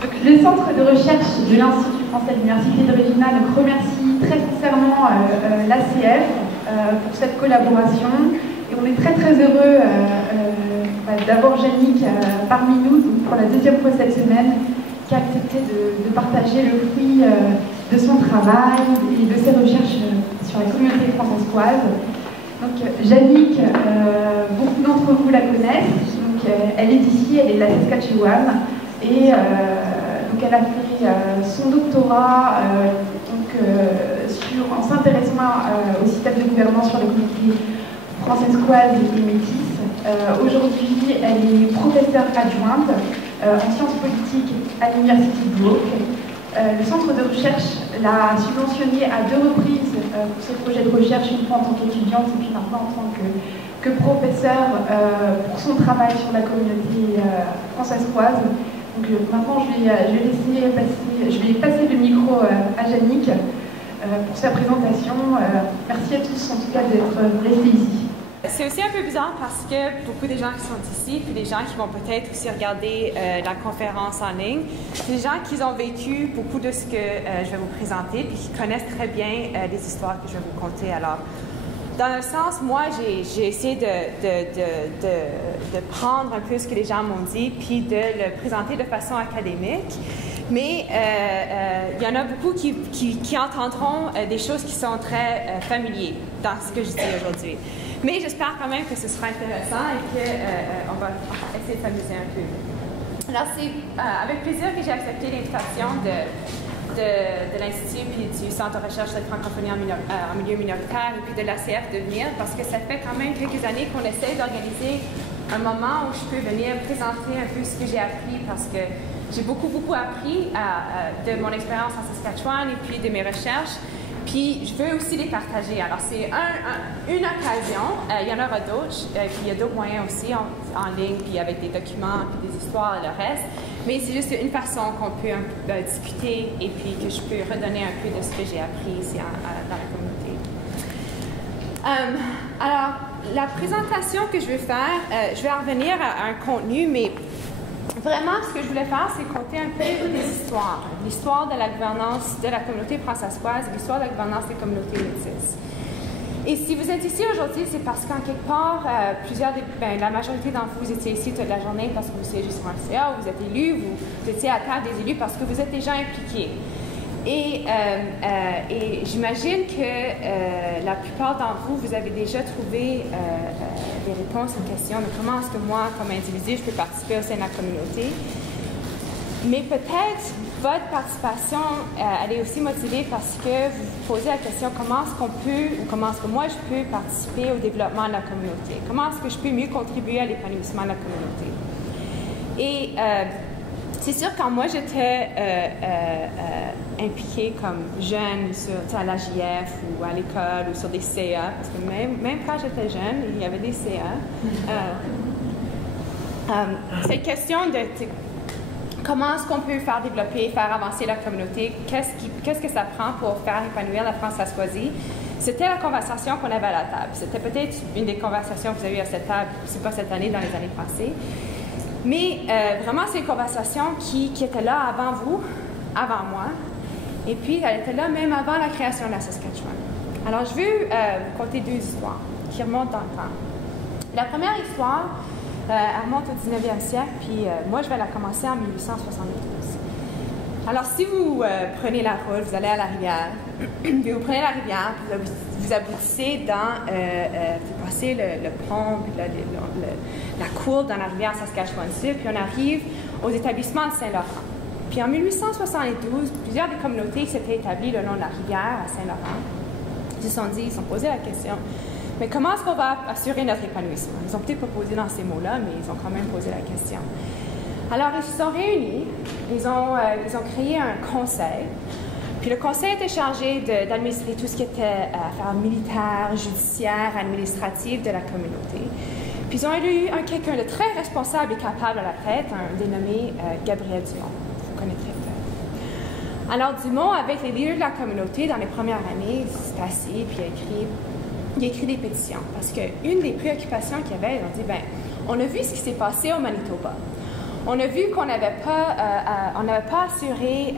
Donc, le Centre de recherche de l'Institut français de l'Université de Regina remercie très sincèrement l'ACF pour cette collaboration. Et on est très très heureux d'avoir Yannick parmi nous donc pour la deuxième fois cette semaine, qui a accepté de partager le fruit de son travail et de ses recherches sur la communauté française. Donc Yannick, beaucoup d'entre vous la connaissent. Donc, elle est d'ici, elle est de la Saskatchewan. Et donc elle a fait son doctorat en s'intéressant au système de gouvernance sur les communautés françaises et métisses. Aujourd'hui, elle est professeure adjointe en sciences politiques à l'Université de Brook. Le centre de recherche l'a subventionnée à 2 reprises pour ses projets de recherche, une fois en tant qu'étudiante et puis maintenant en tant que professeure pour son travail sur la communauté française. Donc maintenant, je vais passer le micro à Yannick pour sa présentation. Merci à tous en tout cas d'être restés ici. C'est aussi un peu bizarre parce que beaucoup de gens qui sont ici, puis des gens qui vont peut-être aussi regarder la conférence en ligne, c'est des gens qui ont vécu beaucoup de ce que je vais vous présenter, puis qui connaissent très bien les histoires que je vais vous conter. Alors, dans un sens, moi, j'ai essayé de prendre un peu ce que les gens m'ont dit, puis de le présenter de façon académique. Mais il y en a beaucoup qui entendront des choses qui sont très familières dans ce que je dis aujourd'hui. Mais j'espère quand même que ce sera intéressant et qu'on va essayer de s'amuser un peu. Alors, c'est avec plaisir que j'ai accepté l'invitation de l'Institut puis du Centre de recherche de francophonie en milieu minoritaire et puis de l'ACF de venir parce que ça fait quand même quelques années qu'on essaie d'organiser un moment où je peux venir présenter un peu ce que j'ai appris parce que j'ai beaucoup appris de mon expérience en Saskatchewan et puis de mes recherches. Puis je veux aussi les partager. Alors c'est une occasion, il y en aura d'autres, puis il y a d'autres moyens aussi en ligne, puis avec des documents, puis des histoires et le reste. Mais c'est juste une façon qu'on peut discuter et puis que je peux redonner un peu de ce que j'ai appris ici dans la communauté. Alors, la présentation que je vais faire, je vais revenir à un contenu, mais vraiment, ce que je voulais faire, c'est compter un peu des histoires. L'histoire de la gouvernance de la communauté française, l'histoire de la gouvernance des communautés métisses. Et si vous êtes ici aujourd'hui, c'est parce qu'en quelque part, la majorité d'entre vous étiez ici toute la journée parce que vous siégez sur un CA, vous êtes élus, vous étiez à table des élus parce que vous êtes déjà impliqués. Et j'imagine que la plupart d'entre vous, vous avez déjà trouvé des réponses aux questions de comment est-ce que moi, comme individu, je peux participer au sein de la communauté. Mais peut-être votre participation, elle est aussi motivée parce que vous vous posez la question comment est-ce qu'on peut, ou comment est-ce que moi je peux participer au développement de la communauté? Comment est-ce que je peux mieux contribuer à l'épanouissement de la communauté? Et c'est sûr, quand moi j'étais impliquée comme jeune à l'AJF ou à l'école ou sur des CA, parce que même quand j'étais jeune, il y avait des CA. Cette question de comment est-ce qu'on peut faire développer, faire avancer la communauté, qu'est-ce que ça prend pour faire épanouir la France-Assoisie, c'était la conversation qu'on avait à la table. C'était peut-être une des conversations que vous avez eues à cette table, c'est pas cette année, dans les années passées. Mais vraiment, c'est une conversation qui était là avant vous, avant moi, et puis elle était là même avant la création de la Saskatchewan. Alors, je veux vous conter 2 histoires qui remontent dans le temps. La première histoire, elle remonte au 19e siècle, puis moi, je vais la commencer en 1872. Alors, si vous prenez la route, vous allez à la rivière, puis vous prenez la rivière, puis vous aboutissez dans, vous passez le pont, puis la courbe dans la rivière Saskatchewan-Sud, puis on arrive aux établissements de Saint-Laurent. Puis en 1872, plusieurs des communautés qui s'étaient établies le long de la rivière à Saint-Laurent se sont dit, ils se sont posé la question, mais comment est-ce qu'on va assurer notre épanouissement? Ils ont peut-être pas posé dans ces mots-là, mais ils ont quand même posé la question. Alors, ils se sont réunis, ils ont créé un conseil, puis le conseil était chargé d'administrer tout ce qui était affaires militaires, judiciaires, administratives de la communauté. Puis ils ont élu quelqu'un de très responsable et capable à la tête, un dénommé Gabriel Dumont. Vous connaîtrez peut-être. Alors, Dumont, avec les leaders de la communauté, dans les premières années, il s'est assis, puis il a écrit des pétitions. Parce qu'une des préoccupations qu'il y avait, ils ont dit, on a vu ce qui s'est passé au Manitoba. on a vu qu'on n'avait pas assuré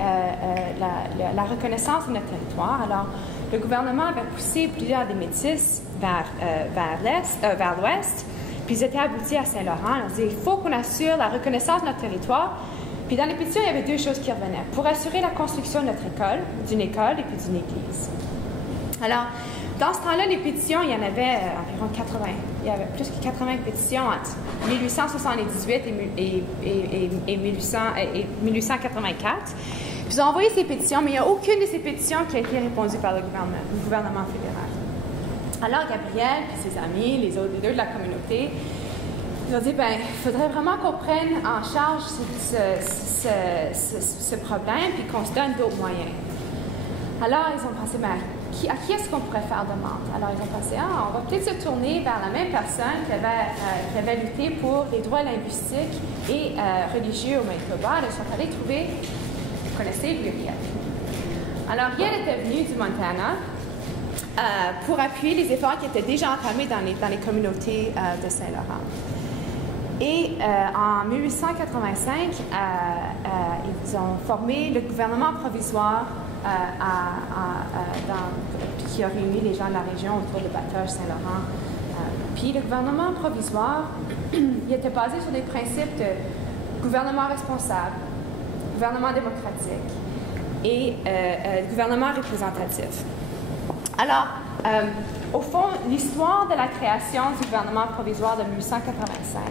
la reconnaissance de notre territoire. Alors, le gouvernement avait poussé plusieurs des métis vers l'ouest, puis ils étaient aboutis à Saint-Laurent. On disait, il faut qu'on assure la reconnaissance de notre territoire. Puis dans les pétitions, il y avait deux choses qui revenaient. Pour assurer la construction de notre école, d'une école et puis d'une église. Alors, dans ce temps-là, les pétitions, il y en avait environ 80. Il y avait plus que 80 pétitions entre 1878 et 1884. Puis ils ont envoyé ces pétitions, mais il n'y a aucune de ces pétitions qui a été répondue par le gouvernement fédéral. Alors, Gabriel et ses amis, les autres leaders de la communauté, ils ont dit, ben, il faudrait vraiment qu'on prenne en charge ce problème puis qu'on se donne d'autres moyens. Alors, ils ont pensé, ben, à qui est-ce qu'on pourrait faire demande? Alors, ils ont pensé, on va peut-être se tourner vers la même personne qui avait lutté pour les droits linguistiques et religieux au Manitoba. Ils sont allés trouver, vous connaissez Riel. Alors, Riel était venu du Montana pour appuyer les efforts qui étaient déjà entamés dans les communautés de Saint-Laurent. Et en 1885, ils ont formé le gouvernement provisoire qui a réuni les gens de la région autour de Batoche, Saint-Laurent. Puis le gouvernement provisoire, il était basé sur des principes de gouvernement responsable, gouvernement démocratique et gouvernement représentatif. Alors, au fond, l'histoire de la création du gouvernement provisoire de 1885,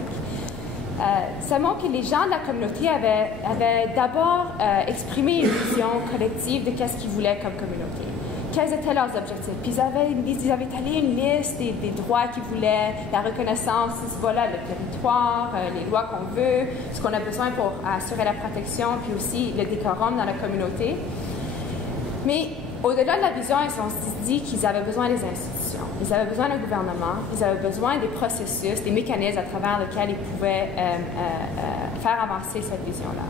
ça montre que les gens de la communauté avaient d'abord exprimé une vision collective de qu'est-ce qu'ils voulaient comme communauté. Quels étaient leurs objectifs. Puis ils avaient étalé une liste des droits qu'ils voulaient, la reconnaissance, voilà, le territoire, les lois qu'on veut, ce qu'on a besoin pour assurer la protection, puis aussi le décorum dans la communauté. Mais au-delà de la vision, ils se sont dit qu'ils avaient besoin des institutions, ils avaient besoin d'un gouvernement, ils avaient besoin des processus, des mécanismes à travers lesquels ils pouvaient faire avancer cette vision-là.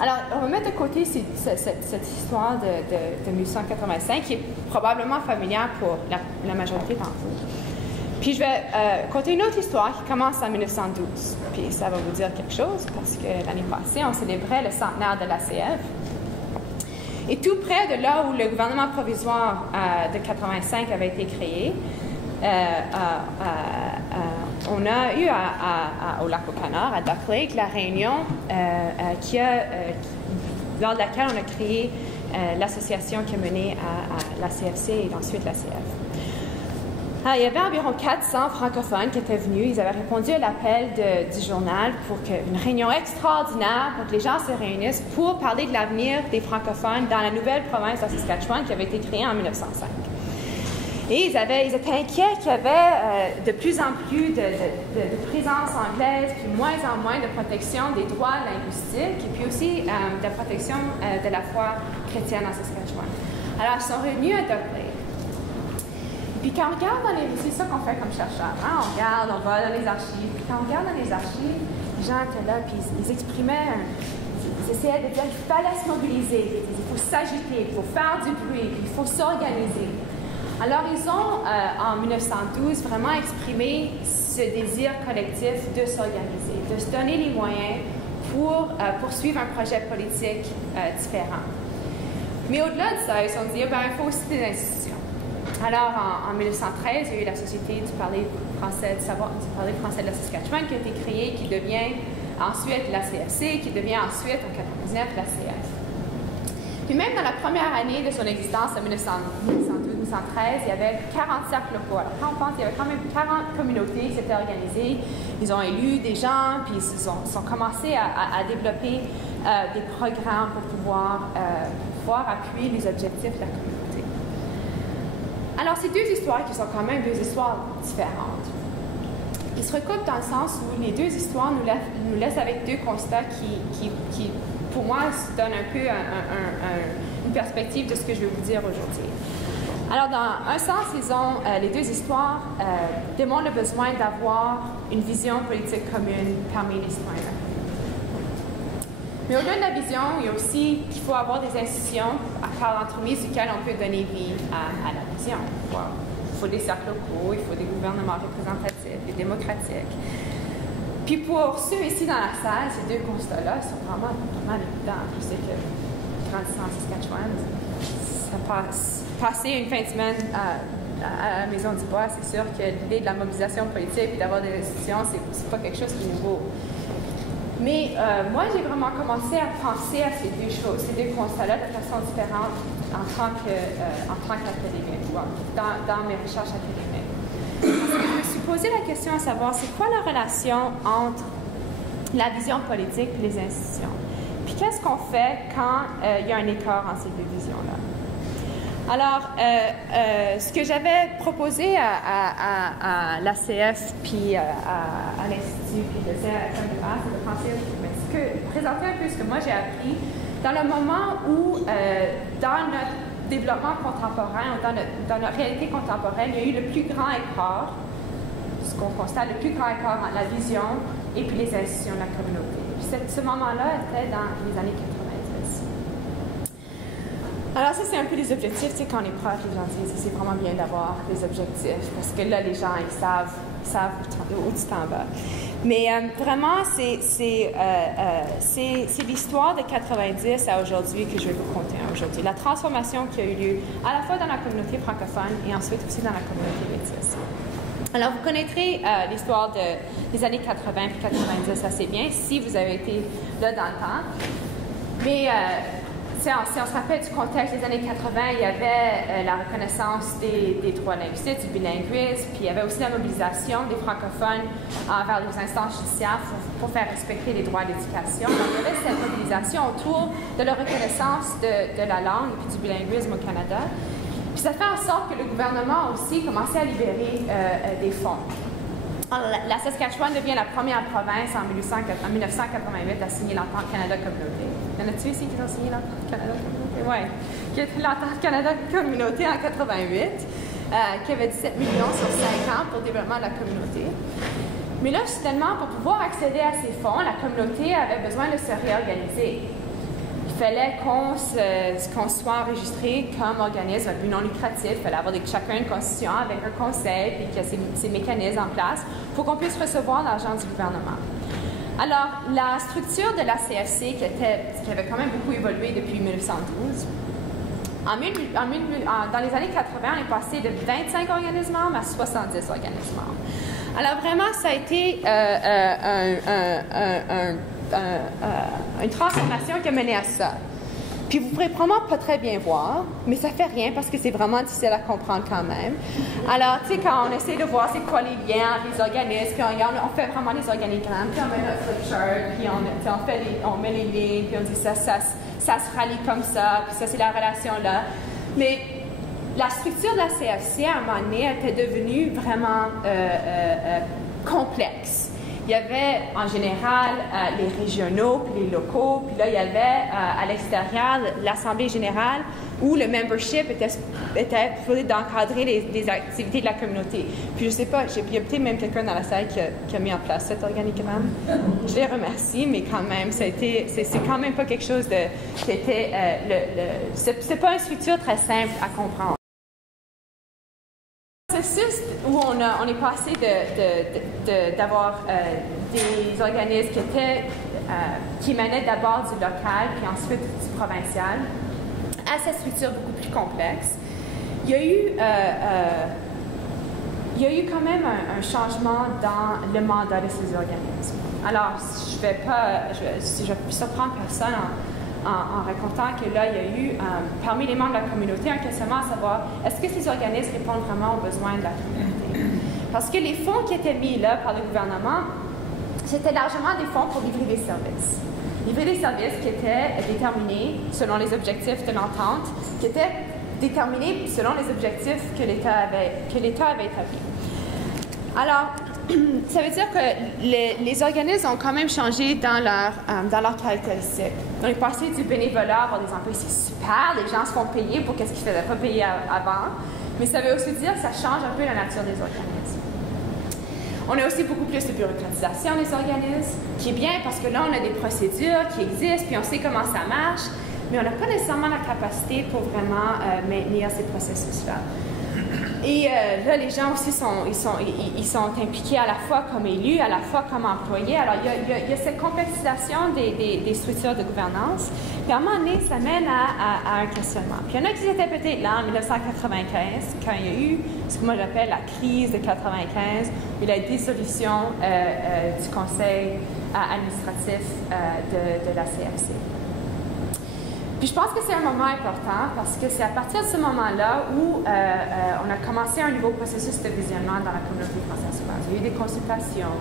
Alors, on va mettre de côté cette histoire de 1885 qui est probablement familière pour la majorité d'entre vous. Puis je vais conter une autre histoire qui commence en 1912. Puis ça va vous dire quelque chose parce que l'année passée, on célébrait le centenaire de l'ACF. Et tout près de là où le gouvernement provisoire de 85 avait été créé, on a eu au lac au Canard, à Duck Lake, la réunion lors de laquelle on a créé l'association qui a mené à la CFC et ensuite la CF. Alors, il y avait environ 400 francophones qui étaient venus. Ils avaient répondu à l'appel du journal pour une réunion extraordinaire, pour que les gens se réunissent pour parler de l'avenir des francophones dans la nouvelle province de Saskatchewan qui avait été créée en 1905. Et ils étaient inquiets qu'il y avait de plus en plus de présence anglaise, puis moins en moins de protection des droits linguistiques, et puis aussi de protection de la foi chrétienne en Saskatchewan. Alors, ils sont réunis à Duck Lake. Puis quand on regarde dans c'est ça qu'on fait comme chercheur, hein? On regarde, on va dans les archives, puis quand on regarde dans les archives, les gens étaient là, puis ils exprimaient, ils essayaient de dire qu'il fallait se mobiliser, il faut s'agiter, il faut faire du bruit, puis il faut s'organiser. Alors, ils ont, en 1912, vraiment exprimé ce désir collectif de s'organiser, de se donner les moyens pour poursuivre un projet politique différent. Mais au-delà de ça, ils se sont dit, ben, il faut aussi des institutions. Alors, en 1913, il y a eu la Société du parler français de la Saskatchewan qui a été créée, qui devient ensuite la CFC, qui devient ensuite, en 1999, la CF. Puis même dans la première année de son existence, en 1912-1913, il y avait 40 cercles locaux. Alors, quand on pense, il y avait quand même 40 communautés qui s'étaient organisées. Ils ont élu des gens, puis ils ont commencé à développer des programmes pour pouvoir appuyer les objectifs de la communauté. Alors, c'est deux histoires qui sont quand même deux histoires différentes. Ils se recoupent dans le sens où les deux histoires nous laissent avec deux constats qui pour moi, donnent un peu une perspective de ce que je vais vous dire aujourd'hui. Alors, dans un sens, les deux histoires démontrent le besoin d'avoir une vision politique commune parmi les citoyens. Mais au-delà de la vision, il y a aussi qu'il faut avoir des institutions par l'entremise duquel on peut donner vie à la vision. Il faut des cercles locaux, il faut des gouvernements représentatifs et démocratiques. Puis pour ceux ici dans la salle, ces deux constats-là sont vraiment évidents. Je sais que grandissant en Saskatchewan, passer une fin de semaine à la Maison du Bois, c'est sûr que l'idée de la mobilisation politique et d'avoir des institutions, c'est pas quelque chose qui est nouveau. Mais moi, j'ai vraiment commencé à penser à ces deux choses, ces deux constats-là de façon différente en tant qu'académique, ou dans mes recherches académiques. Parce que je me suis posé la question à savoir, c'est quoi la relation entre la vision politique et les institutions? Puis qu'est-ce qu'on fait quand il y a un écart entre ces deux visions-là? Alors, ce que j'avais proposé à l'ACF, puis à l'Institut, puis le CRSM de base, c'est de présenter un peu ce que moi j'ai appris dans le moment où, dans notre développement contemporain, ou dans notre réalité contemporaine, il y a eu le plus grand écart, ce qu'on constate, le plus grand écart entre la vision et puis les institutions de la communauté. Puis ce moment-là était dans les années 90. Alors ça, c'est un peu les objectifs. Tu sais, quand on est prof, les gens disent c'est vraiment bien d'avoir des objectifs parce que là, les gens, ils savent où tu t'en vas. Mais vraiment, c'est l'histoire de 90 à aujourd'hui que je vais vous conter aujourd'hui. La transformation qui a eu lieu à la fois dans la communauté francophone et ensuite aussi dans la communauté métisse. Alors, vous connaîtrez l'histoire des années 80 et 90 assez bien si vous avez été là dans le temps. Mais si on se rappelle du contexte des années 80, il y avait la reconnaissance des droits linguistiques, du bilinguisme, puis il y avait aussi la mobilisation des francophones vers les instances judiciaires pour faire respecter les droits d'éducation. Donc, il y avait cette mobilisation autour de la reconnaissance de la langue et puis du bilinguisme au Canada. Puis ça fait en sorte que le gouvernement a aussi commencé à libérer des fonds. Alors, la Saskatchewan devient la première province en 1988 à signer l'entente Canada-Communauté. Y en a-t-il ici qui ont signé l'entente Canada-Communauté? Oui. Qui a été l'entente Canada-Communauté en 88, qui avait 17 millions sur 5 ans pour le développement de la communauté. Mais là, finalement, pour pouvoir accéder à ces fonds, la communauté avait besoin de se réorganiser. Il fallait qu'on soit enregistré comme organisme à but non lucratif. Il fallait avoir chacun une constitution avec un conseil et qu'il y ait ces mécanismes en place pour qu'on puisse recevoir l'argent du gouvernement. Alors, la structure de la CFC, qui avait quand même beaucoup évolué depuis 1912, dans les années 80, on est passé de 25 organismes membres à 70 organismes membres. Alors, vraiment, ça a été une transformation qui a mené à ça. Puis vous ne pourrez probablement pas très bien voir, mais ça ne fait rien parce que c'est vraiment difficile à comprendre quand même. Alors, tu sais, quand on essaie de voir c'est quoi les liens entre les organismes, puis on fait vraiment les organigrammes, puis on met notre flipchart, puis on met les lignes, puis on dit ça se rallie comme ça, puis ça c'est la relation là. Mais la structure de la CFC, à un moment donné, était devenue vraiment complexe. Il y avait en général les régionaux puis les locaux, puis là il y avait à l'extérieur l'Assemblée générale où le membership était supposé d'encadrer les activités de la communauté. Puis je sais pas, il y a peut-être même quelqu'un dans la salle qui a mis en place cet organigramme. Je les remercie, mais quand même, c'est quand même pas quelque chose qui était c'est pas une structure très simple à comprendre. Processus où on est passé d'avoir des organismes qui émanaient d'abord du local puis ensuite du provincial à cette structure beaucoup plus complexe. Il y a eu quand même un changement dans le mandat de ces organismes. Alors, je vais surprendre personne en racontant que là, il y a eu, parmi les membres de la communauté, un questionnement à savoir, est-ce que ces organismes répondent vraiment aux besoins de la communauté? Parce que les fonds qui étaient mis là par le gouvernement, c'était largement des fonds pour livrer des services. Livrer des services qui étaient déterminés selon les objectifs de l'entente, qui étaient déterminés selon les objectifs que l'État avait établis. Alors, ça veut dire que les organismes ont quand même changé dans leurs caractéristiques. On est passé du bénévolat à avoir des emplois, c'est super, les gens se font payer pour ce qu'ils ne faisaient pas payer avant, mais ça veut aussi dire que ça change un peu la nature des organismes. On a aussi beaucoup plus de bureaucratisation des organismes, qui est bien parce que là, on a des procédures qui existent, puis on sait comment ça marche, mais on n'a pas nécessairement la capacité pour vraiment maintenir ces processus-là. Et là, les gens aussi ils sont impliqués à la fois comme élus, à la fois comme employés. Alors, il y a cette complexisation des structures de gouvernance. Puis à un moment donné, ça mène à un questionnement. Puis il y en a qui étaient peut-être là en 1995, quand il y a eu ce que moi j'appelle la crise de 95, et la dissolution du conseil administratif de la CFC. Puis je pense que c'est un moment important parce que c'est à partir de ce moment-là où on a commencé un nouveau processus de visionnement dans la communauté française. Il y a eu des consultations,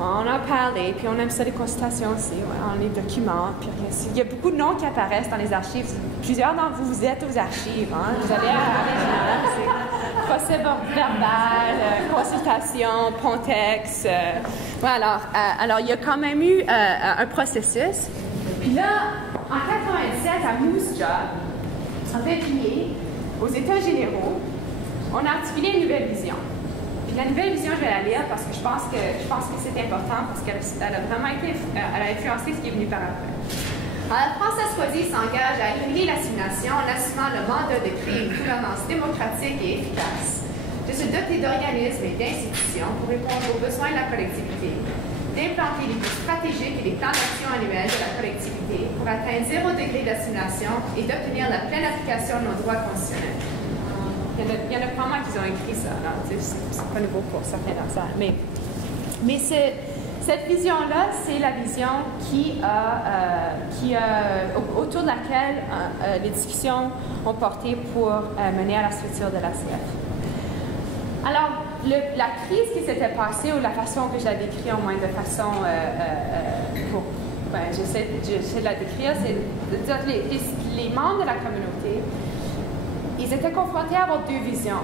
on a parlé, puis on aime ça les consultations aussi, on les documents. Puis il y a beaucoup de noms qui apparaissent dans les archives. Plusieurs d'entre vous, vous êtes aux archives, hein? Vous allez à c'est procès verbal, consultation, Pontex. Voilà. Alors, il y a quand même eu un processus. Puis là, en 1997, à Moose Jaw, en février, aux États généraux, on a articulé une nouvelle vision. Puis la nouvelle vision, je vais la lire parce que je pense que c'est important, parce qu'elle a vraiment elle a influencé ce qui est venu par après. Alors, la France Asquasie s'engage à éliminer l'assimilation en assumant le mandat de créer une gouvernance démocratique et efficace, de se doter d'organismes et d'institutions pour répondre aux besoins de la collectivité, d'implanter les buts stratégiques et les plans d'action annuels de la collectivité pour atteindre 0 degré d'assimilation et d'obtenir la pleine application de nos droits constitutionnels. Il y en a pas mal qui ont écrit ça, c'est pas nouveau pour certains dans ça. Mais cette vision-là, c'est la vision autour de laquelle les discussions ont porté pour mener à la structure de la CF. Alors, la crise qui s'était passée, ou la façon que je la décris, au moins de façon j'essaie de la décrire, c'est de dire que les membres de la communauté, ils étaient confrontés à avoir deux visions.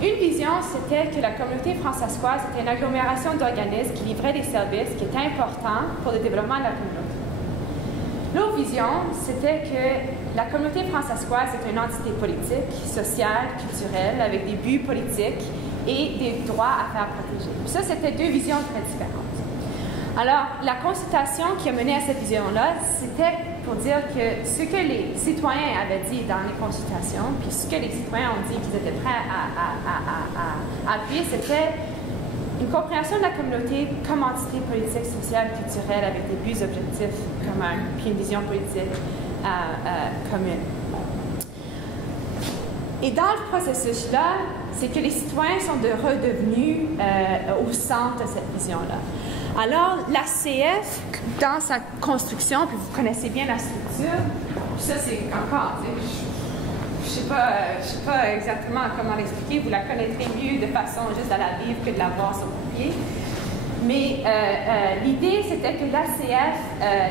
Une vision, c'était que la communauté françaiscoise était une agglomération d'organismes qui livraient des services qui étaient importants pour le développement de la communauté. L'autre vision, c'était que la communauté françaiscoise est une entité politique, sociale, culturelle, avec des buts politiques et des droits à faire protéger. Puis ça, c'était deux visions très différentes. Alors, la consultation qui a mené à cette vision-là, c'était pour dire que ce que les citoyens avaient dit dans les consultations, puis ce que les citoyens ont dit qu'ils étaient prêts à appuyer, c'était une compréhension de la communauté comme entité politique, sociale, culturelle, avec des buts objectifs communs, puis une vision politique commune. Et dans le processus-là, c'est que les citoyens sont redevenus au centre de cette vision-là. Alors, la CF, dans sa construction, puis vous connaissez bien la structure, puis ça c'est encore, je sais pas exactement comment l'expliquer, vous la connaîtrez mieux de façon juste à la vivre que de la voir sur papier. Mais l'idée, c'était que l'ACF,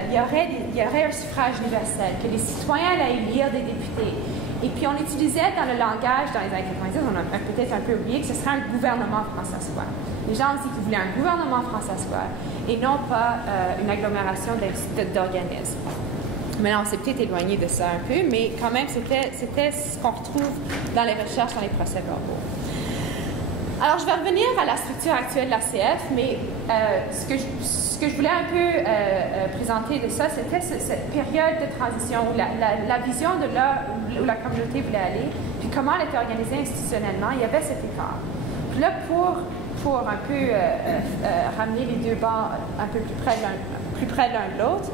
il y aurait un suffrage universel, que les citoyens allaient élire des députés. Et puis, on utilisait dans le langage, dans les années 90, on a peut-être un peu oublié, que ce serait un gouvernement françaiscois. Les gens ont dit qu'ils voulaient un gouvernement françaiscois et non pas une agglomération d'organismes. Maintenant, on s'est peut-être éloigné de ça un peu, mais quand même, c'était ce qu'on retrouve dans les recherches, dans les procès-verbaux. Alors, je vais revenir à la structure actuelle de la CF, mais ce que je voulais un peu présenter de ça, c'était cette période de transition, où la vision de là où la communauté voulait aller, puis comment elle était organisée institutionnellement, il y avait cet écart. Puis là, pour un peu ramener les deux bords un peu plus près l'un de l'autre,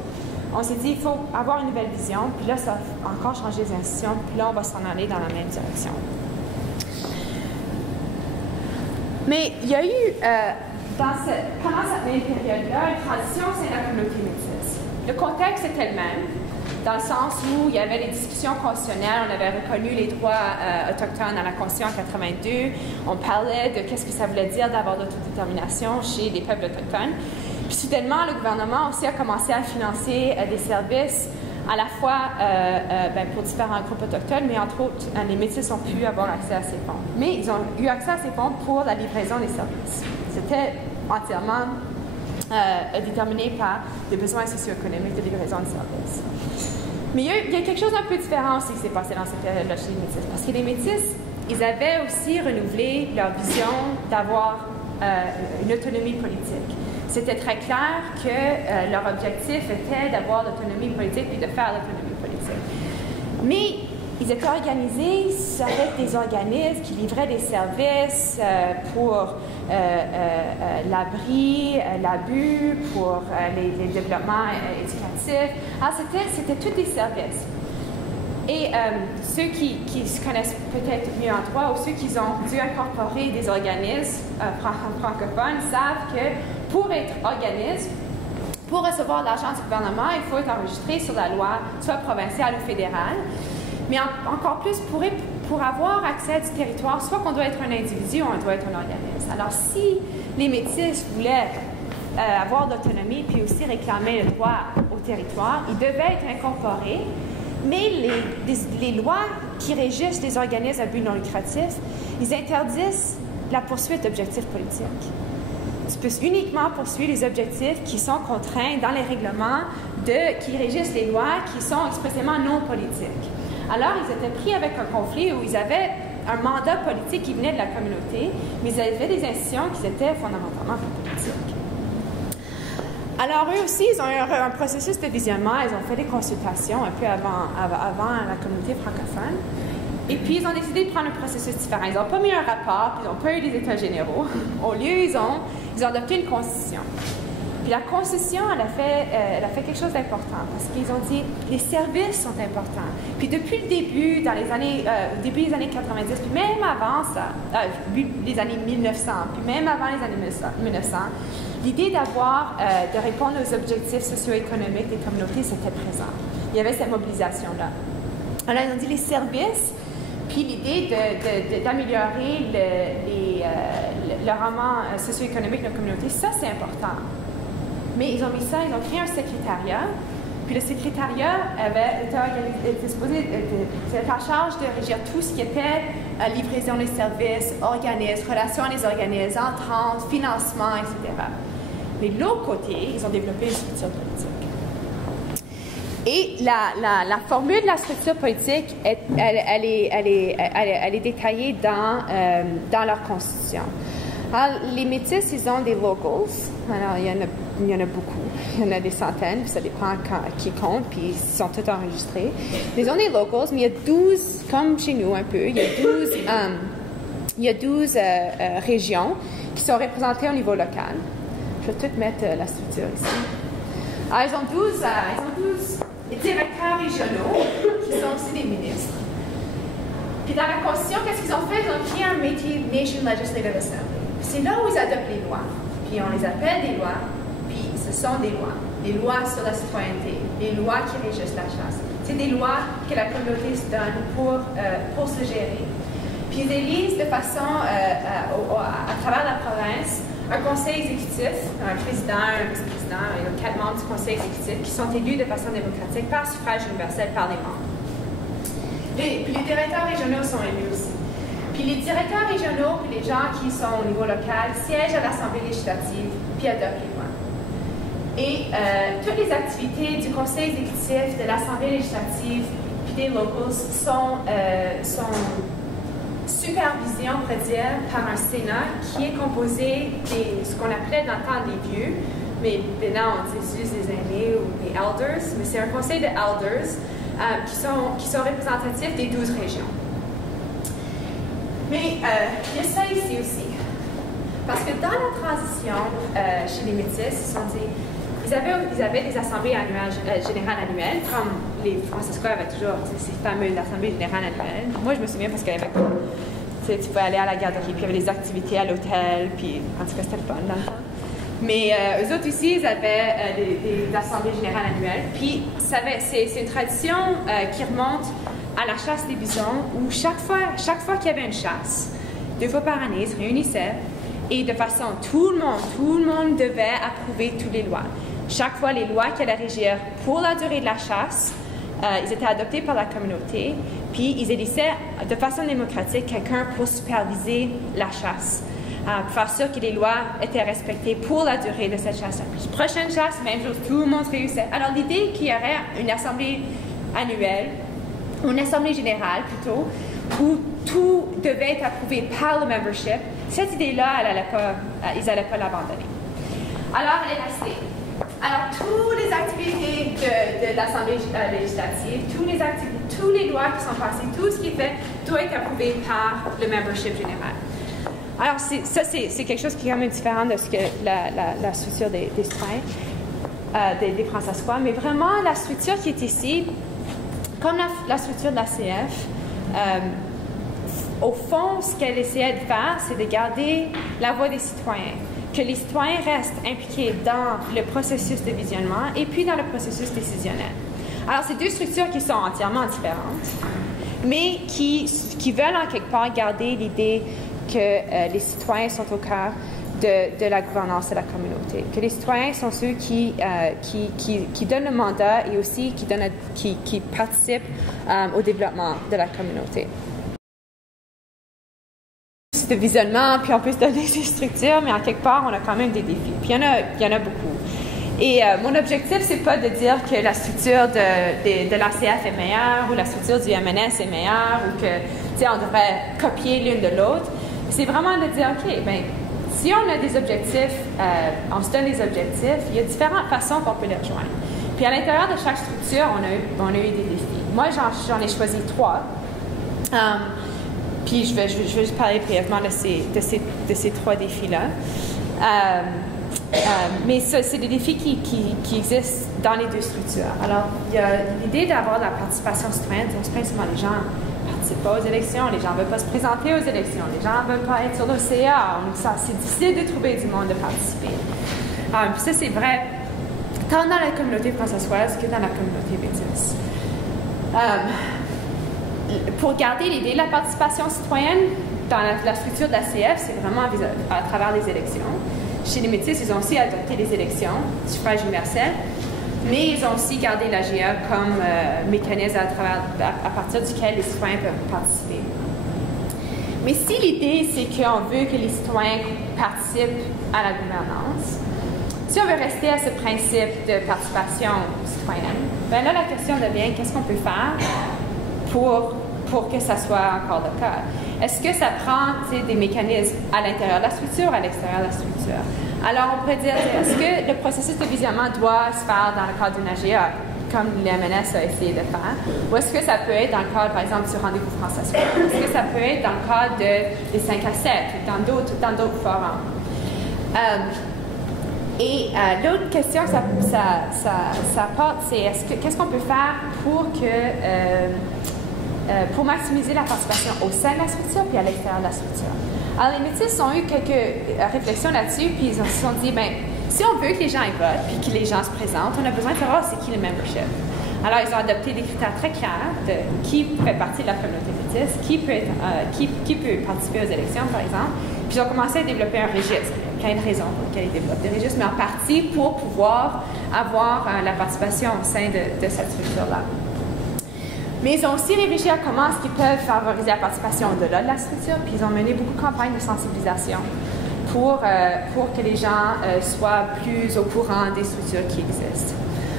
on s'est dit, il faut avoir une nouvelle vision, puis là, ça a encore changé les institutions, puis là, on va s'en aller dans la même direction. Mais il y a eu, pendant cette même période-là, une transition au sein de la communauté métisse. Le contexte était le même, dans le sens où il y avait des discussions constitutionnelles, on avait reconnu les droits autochtones dans la Constitution en 82, on parlait de qu'est-ce que ça voulait dire d'avoir l'autodétermination chez les peuples autochtones. Puis soudainement, le gouvernement aussi a commencé à financer des services à la fois pour différents groupes autochtones, mais entre autres, les métis ont pu avoir accès à ces fonds. Mais ils ont eu accès à ces fonds pour la livraison des services. C'était entièrement déterminé par des besoins socio-économiques de livraison de services. Mais il y a quelque chose d'un peu différent aussi qui s'est passé dans cette période-là chez les métis, parce que les métis, ils avaient aussi renouvelé leur vision d'avoir une autonomie politique. C'était très clair que leur objectif était d'avoir l'autonomie politique puis de faire l'autonomie politique. Mais ils étaient organisés avec des organismes qui livraient des services pour l'abri, l'abus, pour les développements éducatifs. Alors, c'était tous des services. Et ceux qui se connaissent peut-être mieux en droit ou ceux qui ont dû incorporer des organismes francophones savent que pour être organisme, pour recevoir l'argent du gouvernement, il faut être enregistré sur la loi, soit provinciale ou fédérale. Mais encore plus, pour avoir accès à du territoire, soit qu'on doit être un individu ou on doit être un organisme. Alors, si les Métis voulaient avoir d'autonomie puis aussi réclamer le droit au territoire, ils devaient être incorporés, mais les lois qui régissent les organismes à but non lucratif, ils interdisent la poursuite d'objectifs politiques. Tu peux uniquement poursuivre les objectifs qui sont contraints dans les règlements qui régissent les lois qui sont expressément non politiques. Alors, ils étaient pris avec un conflit où ils avaient un mandat politique qui venait de la communauté, mais ils avaient des institutions qui étaient fondamentalement politiques. Alors, eux aussi, ils ont eu un processus de visionnement, ils ont fait des consultations un peu avant la communauté francophone. Et puis, ils ont décidé de prendre un processus différent. Ils n'ont pas mis un rapport, puis ils n'ont pas eu des états généraux. Au lieu, ils ont adopté une constitution. Puis la constitution, elle a fait quelque chose d'important parce qu'ils ont dit les services sont importants. Puis depuis le début, début des années 90, puis même avant ça, les années 1900, puis même avant les années 1900, l'idée de répondre aux objectifs socio-économiques des communautés, c'était présent. Il y avait cette mobilisation-là. Alors, ils ont dit les services, puis l'idée d'améliorer le rendement socio-économique de la communauté, ça, c'est important. Mais ils ont mis ça, ils ont créé un secrétariat, puis le secrétariat était supposé être en charge de régir tout ce qui était livraison des services, organismes, relations à des organismes, ententes, financement, etc. Mais de l'autre côté, ils ont développé une structure politique. Et la formule de la structure politique, elle est détaillée dans leur constitution. Alors, les Métis, ils ont des locals. Alors, il y en a beaucoup. Il y en a des centaines, puis ça dépend qui compte, puis ils sont tous enregistrés. Ils ont des locals, mais il y a 12, comme chez nous un peu, il y a 12 régions qui sont représentées au niveau local. Je vais tout mettre la structure ici. Alors, ils ont 12 directeurs régionaux qui sont aussi des ministres. Puis dans la Constitution, qu'est-ce qu'ils ont fait? Ils ont créé un Métis Nation Legislative Assembly. C'est là où ils adoptent les lois. Puis on les appelle des lois, puis ce sont des lois. Les lois sur la citoyenneté, les lois qui régissent la chasse. C'est des lois que la communauté se donne pour se gérer. Puis ils élisent de façon, à travers la province, un conseil exécutif, un président, un vice-président, et 4 membres du conseil exécutif qui sont élus de façon démocratique par suffrage universel par les membres. Puis les directeurs régionaux sont élus aussi. Puis les directeurs régionaux, puis les gens qui sont au niveau local, siègent à l'Assemblée législative, puis adoptent les lois. Et toutes les activités du conseil exécutif, de l'Assemblée législative, puis des locals sont supervisées, on pourrait dire, par un Sénat qui est composé de ce qu'on appelait dans le temps des vieux, mais maintenant on utilise les aînés ou les elders, mais c'est un conseil de elders qui sont représentatifs des 12 régions. Mais il y a ça ici aussi. Parce que dans la transition, chez les Métis, ils se sont dit, ils avaient des assemblées générales annuelles, comme les Franciscois avaient toujours ces fameuses assemblées générales annuelles. Moi, je me souviens parce qu'il y avait comme, tu pouvais aller à la garderie, puis il y avait des activités à l'hôtel, puis en tout cas, c'était le fun dans le temps. Mais eux autres ici, ils avaient des assemblées générales annuelles. Puis, c'est une tradition qui remonte à la chasse des bisons, où chaque fois qu'il y avait une chasse, 2 fois par année, ils se réunissaient, et de façon, tout le monde devait approuver toutes les lois. Chaque fois, les lois qui allaient régir pour la durée de la chasse, ils étaient adoptés par la communauté, puis ils élissaient de façon démocratique quelqu'un pour superviser la chasse, pour faire sûr que les lois étaient respectées pour la durée de cette chasse. Puis, prochaine chasse, même chose, tout le monde se réunissait. Alors, l'idée qu'il y aurait une assemblée annuelle, ou une assemblée générale plutôt, où tout devait être approuvé par le membership, cette idée-là, ils n'allaient pas l'abandonner. Alors, elle est restée. Alors, toutes les activités de l'Assemblée législative, toutes toutes les lois qui sont passées, tout ce qui est fait, doit être approuvé par le membership général. Alors, c'est quelque chose qui est quand même différent de ce que la structure des citoyens, des François, mais vraiment, la structure qui est ici, comme la structure de la CF, au fond, ce qu'elle essayait de faire, c'est de garder la voix des citoyens, que les citoyens restent impliqués dans le processus de visionnement et puis dans le processus décisionnel. Alors, c'est deux structures qui sont entièrement différentes, mais qui veulent en quelque part garder l'idée que les citoyens sont au cœur de la gouvernance de la communauté, que les citoyens sont ceux qui donnent le mandat et aussi qui participent au développement de la communauté. De visionnement, puis on peut se donner des structures, mais en quelque part, on a quand même des défis. Puis il y en a beaucoup. Et mon objectif, c'est pas de dire que la structure de l'ACF est meilleure ou la structure du MNS est meilleure ou que, tu sais, on devrait copier l'une de l'autre. C'est vraiment de dire, OK, bien, si on a des objectifs, on se donne des objectifs, il y a différentes façons qu'on peut les rejoindre. Puis à l'intérieur de chaque structure, on a eu des défis. Moi, j'en ai choisi 3. Puis je vais juste parler brièvement de ces 3 défis-là. Mais c'est des défis qui existent dans les deux structures. Alors, il y a l'idée d'avoir de la participation citoyenne. On se plaint souvent, les gens ne participent pas aux élections, les gens ne veulent pas se présenter aux élections, les gens ne veulent pas être sur le CA. C'est difficile de trouver du monde de participer. Puis ça, c'est vrai tant dans la communauté française que dans la communauté métisse. Pour garder l'idée de la participation citoyenne, dans la structure de la CF, c'est vraiment à travers les élections. Chez les Métis, ils ont aussi adopté les élections, suffrage universel, mais ils ont aussi gardé l'AGA comme mécanisme à partir duquel les citoyens peuvent participer. Mais si l'idée, c'est qu'on veut que les citoyens participent à la gouvernance, si on veut rester à ce principe de participation citoyenne, bien là, la question devient qu'est-ce qu'on peut faire pour que ça soit encore le cas. Est-ce que ça prend des mécanismes à l'intérieur de la structure ou à l'extérieur de la structure? Alors, on pourrait dire, est-ce que le processus de visionnement doit se faire dans le cadre d'une AGA, comme l'MNS a essayé de faire? Ou est-ce que ça peut être dans le cadre, par exemple, du rendez-vous français? Est-ce que ça peut être dans le cadre des 5 à 7 ou dans d'autres forums? L'autre question que ça porte, c'est qu'est-ce qu'on peut faire pour maximiser la participation au sein de la structure puis à l'extérieur de la structure. Alors, les Métis ont eu quelques réflexions là-dessus, puis ils se sont dit, bien, si on veut que les gens y votent puis que les gens se présentent, on a besoin de savoir c'est qui le membership. Alors, ils ont adopté des critères très clairs de qui fait partie de la communauté métisse, qui peut participer aux élections, par exemple. Puis, ils ont commencé à développer un registre. Il y a plein de raisons pour lesquelles ils développent des registres, mais en partie pour pouvoir avoir la participation au sein de cette structure-là. Mais ils ont aussi réfléchi à comment est-ce qu'ils peuvent favoriser la participation au-delà de la structure, puis ils ont mené beaucoup de campagnes de sensibilisation pour que les gens soient plus au courant des structures qui existent.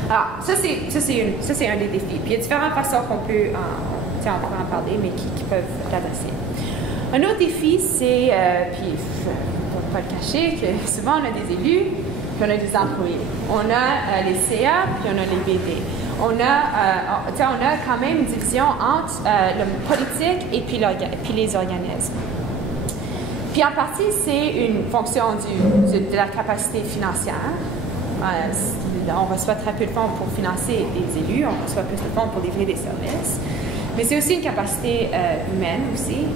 Alors, ça c'est un des défis. Puis il y a différentes façons qu'on peut, on pourrait en parler, mais qui peuvent l'adresser. Un autre défi, c'est, puis je ne peux pas le cacher, que souvent on a des élus, puis on a des employés. On a les CA, puis on a les BD. On a quand même une division entre le politique et puis les organismes. Puis en partie, c'est une fonction de la capacité financière. On reçoit très peu de fonds pour financer les élus, on reçoit plus de fonds pour livrer des services. Mais c'est aussi une capacité humaine aussi.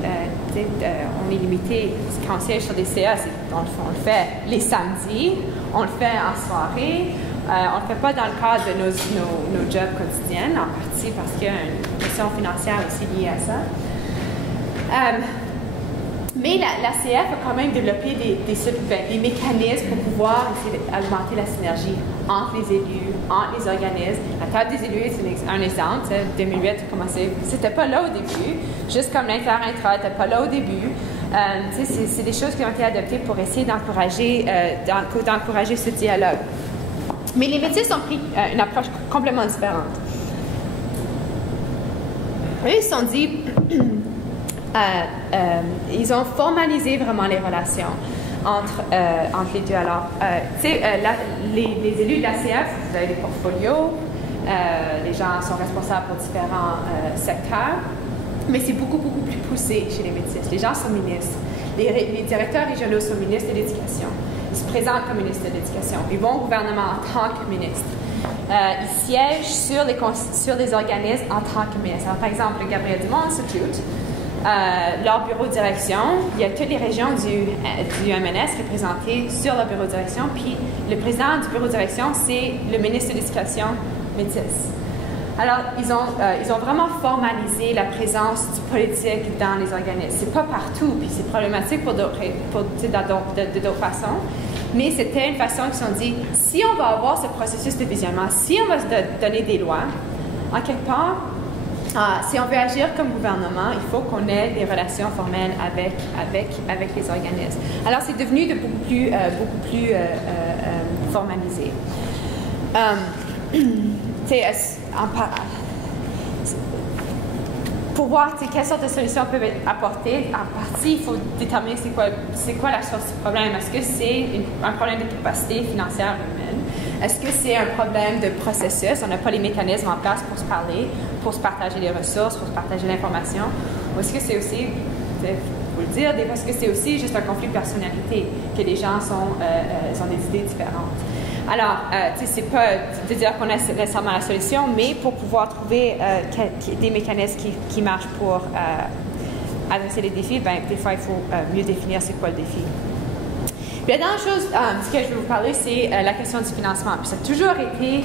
On est limité, quand on siège sur des CA, on le fait les samedis, on le fait en soirée. On ne le fait pas dans le cadre de nos jobs quotidiennes, en partie parce qu'il y a une question financière aussi liée à ça. Mais la CF a quand même développé des mécanismes pour pouvoir essayer d'augmenter la synergie entre les élus, entre les organismes. La table des élus, c'est un exemple. 2008 a commencé, c'était pas là au début, juste comme l'inter-intra, c'était pas là au début. C'est des choses qui ont été adoptées pour essayer d'encourager ce dialogue. Mais les Métis ont pris une approche complètement différente. Eux, ils se sont dit, ils ont formalisé vraiment les relations entre les deux. Alors, les élus de la CF, vous avez des portfolios, Les gens sont responsables pour différents secteurs. Mais c'est beaucoup, beaucoup plus poussé chez les métis. Les gens sont ministres. Les directeurs régionaux sont ministres de l'Éducation. Ils se présentent comme ministres de l'Éducation. Ils vont au gouvernement en tant que ministres. Ils siègent sur les organismes en tant que ministres. Alors, par exemple, le Gabriel Dumont Institute, leur bureau de direction, il y a toutes les régions du MNS représentées sur leur bureau de direction, puis le président du bureau de direction, c'est le ministre de l'Éducation métis. Alors, ils ont vraiment formalisé la présence du politique dans les organismes. C'est pas partout, puis c'est problématique de d'autres façons, mais c'était une façon qu'ils se sont dit, si on va avoir ce processus de visionnement, si on va se donner des lois, en quelque part, si on veut agir comme gouvernement, il faut qu'on ait des relations formelles avec les organismes. Alors, c'est devenu beaucoup plus formalisé. Pour voir quelles sortes de solutions peuvent être apportées, en partie, il faut déterminer c'est quoi la source du problème. Est-ce que c'est un problème de capacité financière humaine? Est-ce que c'est un problème de processus? On n'a pas les mécanismes en place pour se parler, pour se partager les ressources, pour se partager l'information? Ou est-ce que c'est aussi, il faut le dire, est-ce que c'est aussi juste un conflit de personnalité, que les gens ont des idées différentes? Alors, c'est pas de dire qu'on a nécessairement la solution, mais pour pouvoir trouver des mécanismes qui marchent pour adresser les défis, des fois, il faut mieux définir c'est quoi le défi. Puis la dernière chose, ce que je vais vous parler, c'est la question du financement. Puis ça a toujours été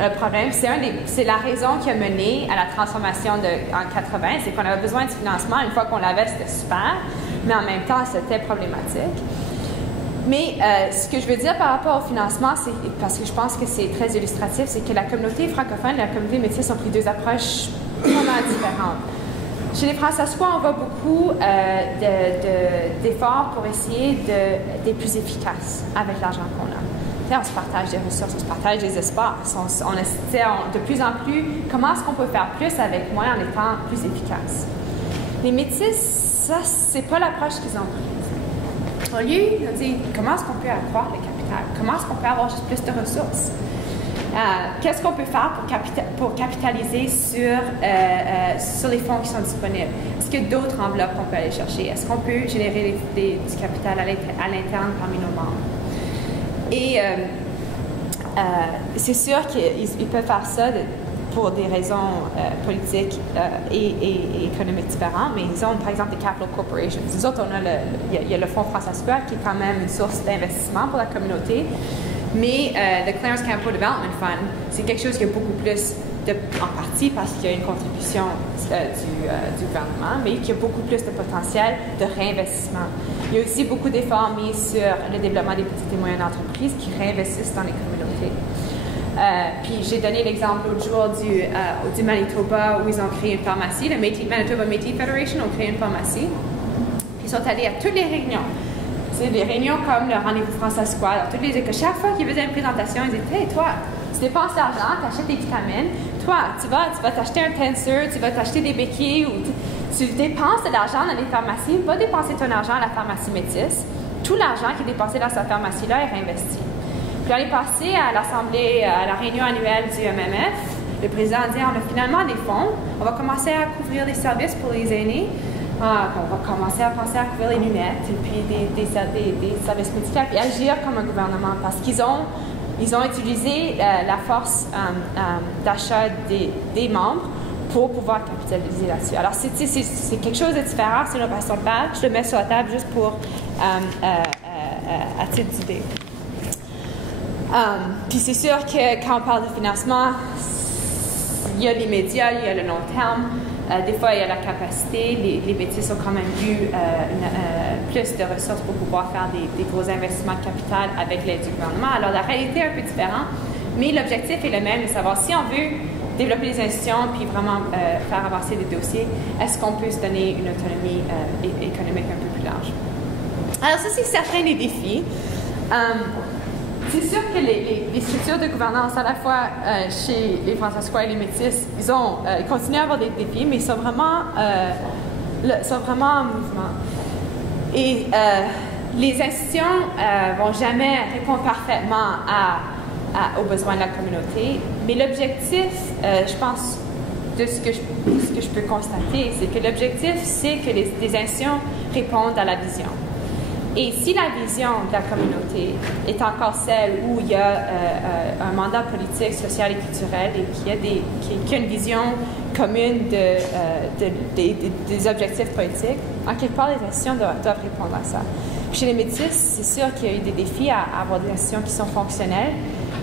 le problème. C'est la raison qui a mené à la transformation en 80, c'est qu'on avait besoin de financement. Une fois qu'on l'avait, c'était super, mais en même temps, c'était problématique. Mais ce que je veux dire par rapport au financement, c'est parce que je pense que c'est très illustratif, c'est que la communauté francophone et la communauté métisse ont pris deux approches vraiment différentes. Chez les François, on voit beaucoup d'efforts pour essayer d'être plus efficace avec l'argent qu'on a. On se partage des ressources, on se partage des espaces, on essaie de plus en plus comment est-ce qu'on peut faire plus avec moins en étant plus efficace. Les métis, ça, c'est pas l'approche qu'ils ont prise. Au lieu, ils ont dit comment est-ce qu'on peut accroître le capital? Comment est-ce qu'on peut avoir juste plus de ressources? Qu'est-ce qu'on peut faire pour capitaliser sur les fonds qui sont disponibles? Est-ce qu'il y a d'autres enveloppes qu'on peut aller chercher? Est-ce qu'on peut générer du capital à l'interne parmi nos membres? Et c'est sûr qu'ils peuvent faire ça pour des raisons politiques et économiques différentes, mais ils ont par exemple des capital corporations. Nous autres, il y a le Fonds François qui est quand même une source d'investissement pour la communauté, mais le Clarence Campo Development Fund, c'est quelque chose qui a beaucoup plus, en partie parce qu'il y a une contribution du gouvernement, mais qui a beaucoup plus de potentiel de réinvestissement. Il y a aussi beaucoup d'efforts mis sur le développement des petites et moyennes entreprises qui réinvestissent dans les communautés. Puis j'ai donné l'exemple l'autre jour du Manitoba où ils ont créé une pharmacie. Le Manitoba Métis Federation ont créé une pharmacie. Puis ils sont allés à toutes les réunions. C'est des réunions comme le rendez-vous François Squad. Toutes les écoles, chaque fois qu'ils faisaient une présentation, ils disaient hey, toi, tu dépenses de l'argent, tu achètes des vitamines. Toi, tu vas t'acheter un tensor, tu vas t'acheter des béquilles ou tu dépenses de l'argent dans les pharmacies. Va dépenser ton argent à la pharmacie métisse. Tout l'argent qui est dépensé dans cette pharmacie-là est réinvesti. Puis on est passé à l'assemblée, à la réunion annuelle du MMF. Le président a dit on a finalement des fonds, on va commencer à couvrir des services pour les aînés, on va commencer à penser à couvrir les lunettes, et puis des services médicaux, puis agir comme un gouvernement parce qu'ils ont utilisé la force d'achat des membres pour pouvoir capitaliser là-dessus. Alors c'est quelque chose de différent, c'est une façon de faire. Je le mets sur la table juste pour à titre d'idée. Puis c'est sûr que quand on parle de financement, il y a les médias, il y a le long terme, des fois il y a la capacité, les métis ont quand même eu plus de ressources pour pouvoir faire des gros investissements de capital avec l'aide du gouvernement. Alors la réalité est un peu différente, mais l'objectif est le même, de savoir si on veut développer les institutions puis vraiment faire avancer les dossiers, est-ce qu'on peut se donner une autonomie économique un peu plus large. Alors ça c'est certains des défis. C'est sûr que les structures de gouvernance, à la fois chez les François et les Métis, ils continuent à avoir des défis, mais ils sont vraiment en mouvement. Et les institutions vont jamais répondre parfaitement aux besoins de la communauté. Mais l'objectif, je pense, de ce que je peux constater, c'est que l'objectif, c'est que les institutions répondent à la vision. Et si la vision de la communauté est encore celle où il y a un mandat politique, social et culturel et qu'il y a une vision commune des objectifs politiques, en quelque part, les institutions doivent répondre à ça. Puis chez les Métis, c'est sûr qu'il y a eu des défis à avoir des institutions qui sont fonctionnelles,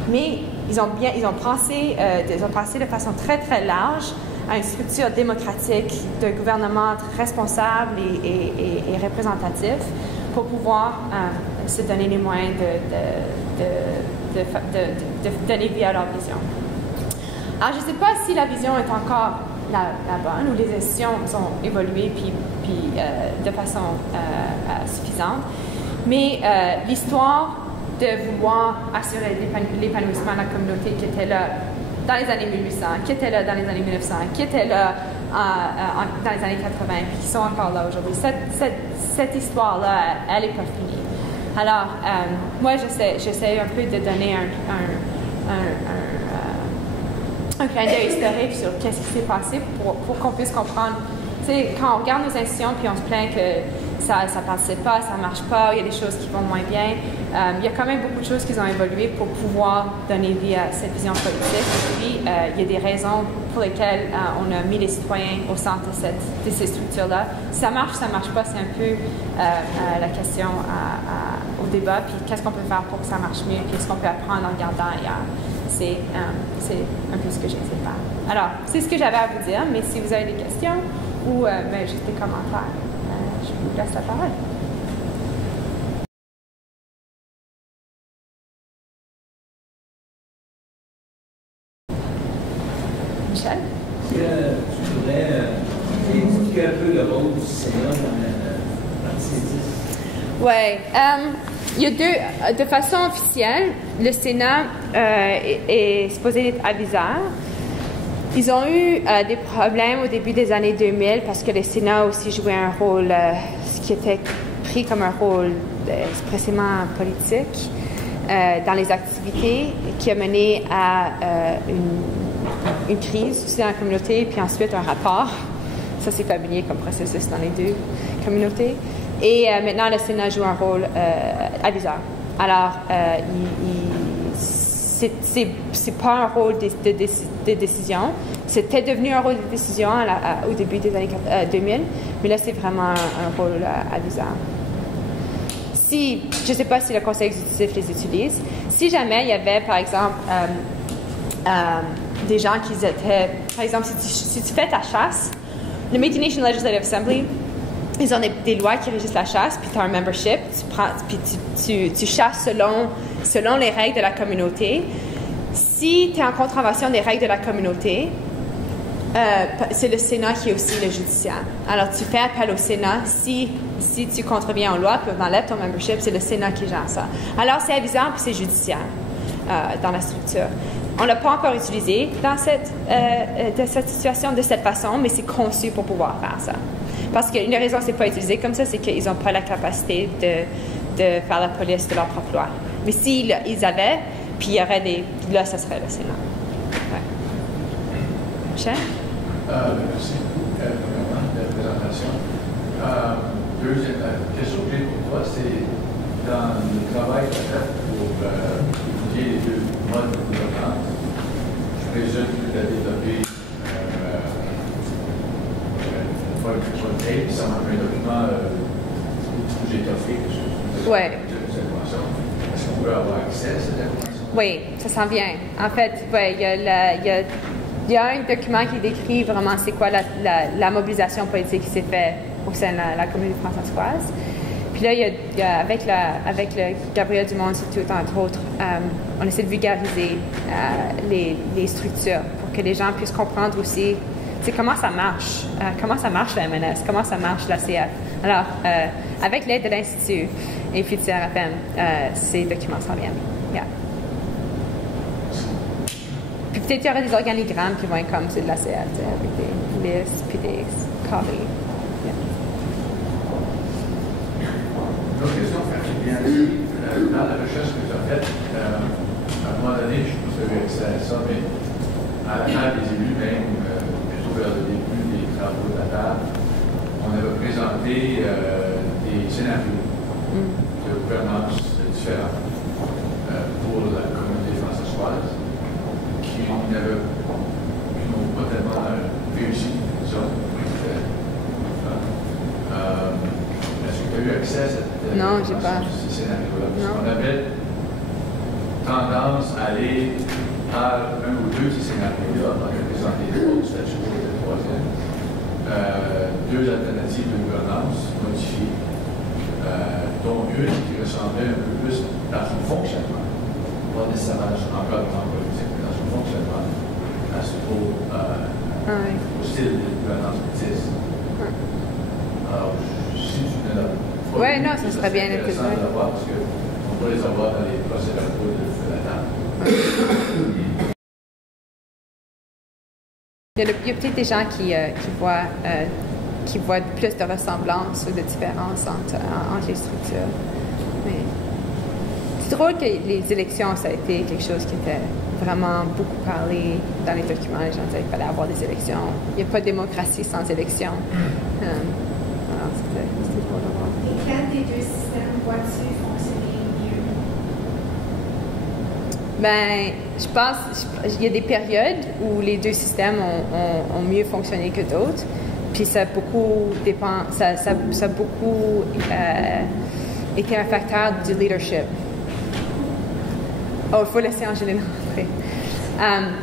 mais ils ont pensé de façon très, très large à une structure démocratique de gouvernement responsable et représentatif pour pouvoir se donner les moyens de donner vie à leur vision. Alors, je ne sais pas si la vision est encore la bonne ou les institutions ont évolué puis de façon suffisante, mais l'histoire de vouloir assurer l'épanouissement de la communauté qui était là dans les années 1800, qui était là dans les années 1900, qui était là dans les années 80, puis qui sont encore là aujourd'hui. Cette histoire-là, elle n'est pas finie. Alors, moi, j'essaie un peu de donner un clin d'œil historique sur qu'est-ce qui s'est passé pour qu'on puisse comprendre. Tu sais, quand on regarde nos institutions puis on se plaint que ça ne participe pas, ça ne marche pas, il y a des choses qui vont moins bien, il y a quand même beaucoup de choses qui ont évolué pour pouvoir donner vie à cette vision politique. Puis, il y a des raisons pour lesquelles on a mis les citoyens au centre de ces structures-là. Si ça marche pas, c'est un peu la question au débat. Puis, qu'est-ce qu'on peut faire pour que ça marche mieux? Puis, qu'est-ce qu'on peut apprendre en regardant ailleurs? C'est un peu ce que j'essaie de faire. Alors, c'est ce que j'avais à vous dire, mais si vous avez des questions ou juste des commentaires, je vous laisse la parole. Michel? Est-ce que tu voudrais expliquer un peu le rôle du Sénat dans ces 10? Oui. Il y a de façon officielle, le Sénat est supposé être aviseur. Ils ont eu des problèmes au début des années 2000 parce que le Sénat aussi jouait un rôle qui était pris comme un rôle expressément politique dans les activités, qui a mené à une crise aussi dans la communauté, puis ensuite un rapport. Ça, c'est familier comme processus dans les deux communautés. Et maintenant, le Sénat joue un rôle aviseur. Alors, c'est pas un rôle de décision. C'était devenu un rôle de décision au début des années 2000, mais là, c'est vraiment un rôle aviseur. Je ne sais pas si le conseil exécutif les utilise. Si jamais il y avait, par exemple, des gens qui étaient... Par exemple, si tu fais ta chasse, le Métis Nation Legislative Assembly, ils ont des lois qui régissent la chasse, puis tu as un membership, tu chasses selon les règles de la communauté. Si tu es en contravention des règles de la communauté, c'est le Sénat qui est aussi le judiciaire. Alors, tu fais appel au Sénat. Si tu contreviens aux lois, puis on enlève ton membership, c'est le Sénat qui gère ça. Alors, c'est avisant, puis c'est judiciaire dans la structure. On ne l'a pas encore utilisé dans cette situation de cette façon, mais c'est conçu pour pouvoir faire ça. Parce qu'une des raisons que ce n'est pas utilisé comme ça, c'est qu'ils n'ont pas la capacité de faire la police de leur propre loi. Mais s'ils avaient, puis il y aurait là, ça serait le Sénat. Ouais. Michel? Merci beaucoup, premièrement, de la présentation. Deuxième question que j'ai pour toi, c'est dans le travail que tu as fait pour étudier les deux modes de gouvernance. Je présume que tu as développé ça m'a fait un document où j'ai étoffé cette information. Est-ce qu'on peut avoir accès à cette information? Oui, ça s'en vient. En fait, ouais, il y a un document qui décrit vraiment c'est quoi la mobilisation politique qui s'est faite au sein de la communauté françaiscoise. Puis là, il y a avec le Gabriel Dumont Institute, entre autres, on essaie de vulgariser les structures pour que les gens puissent comprendre aussi comment ça marche la MNS, comment ça marche la CF. Alors, avec l'aide de l'Institut et puis de CRFM, ces documents s'en viennent. Yeah. Puis peut-être qu'il y aura des organigrammes qui vont être comme ceux de la CF, avec des listes puis des copies. Yeah. Une autre question, Fabien, dans la recherche que tu as faite, moment donné, je pense que j'avais accès à ça, mais à la table des élus, même, plutôt vers le début des travaux de la table, on avait présenté des scénarios de gouvernance différents pour la communauté française qui n'ont pas tellement réussi, disons. Est-ce que tu as eu accès à ces scénarios-là? Parce qu'on avait tendance à aller par un ou deux de ces scénarios-là, on a présenté l'autre, statut le troisième, deux alternatives de gouvernance modifiées, dont une qui ressemblait un peu plus dans son fonctionnement, pas nécessairement dans son encadrement politique, mais dans son fonctionnement, au style de gouvernance métisse. Alors, si tu ne l'as pas, oui, non, ça serait bien intéressant de l'avoir parce qu'on peut les avoir dans les procès-verbaux de la table. Il y a peut-être des gens qui voient plus de ressemblances ou de différences entre les structures. Mais c'est drôle que les élections, ça a été quelque chose qui était vraiment beaucoup parlé dans les documents. Les gens disaient qu'il fallait avoir des élections. Il n'y a pas de démocratie sans élections. Alors, c'était drôle de voir. Et quel des deux systèmes vois-tu fonctionner mieux? Ben, je pense qu'il y a des périodes où les deux systèmes ont mieux fonctionné que d'autres. Puis ça a beaucoup été un facteur du leadership. Oh, il faut laisser Angéline rentrer.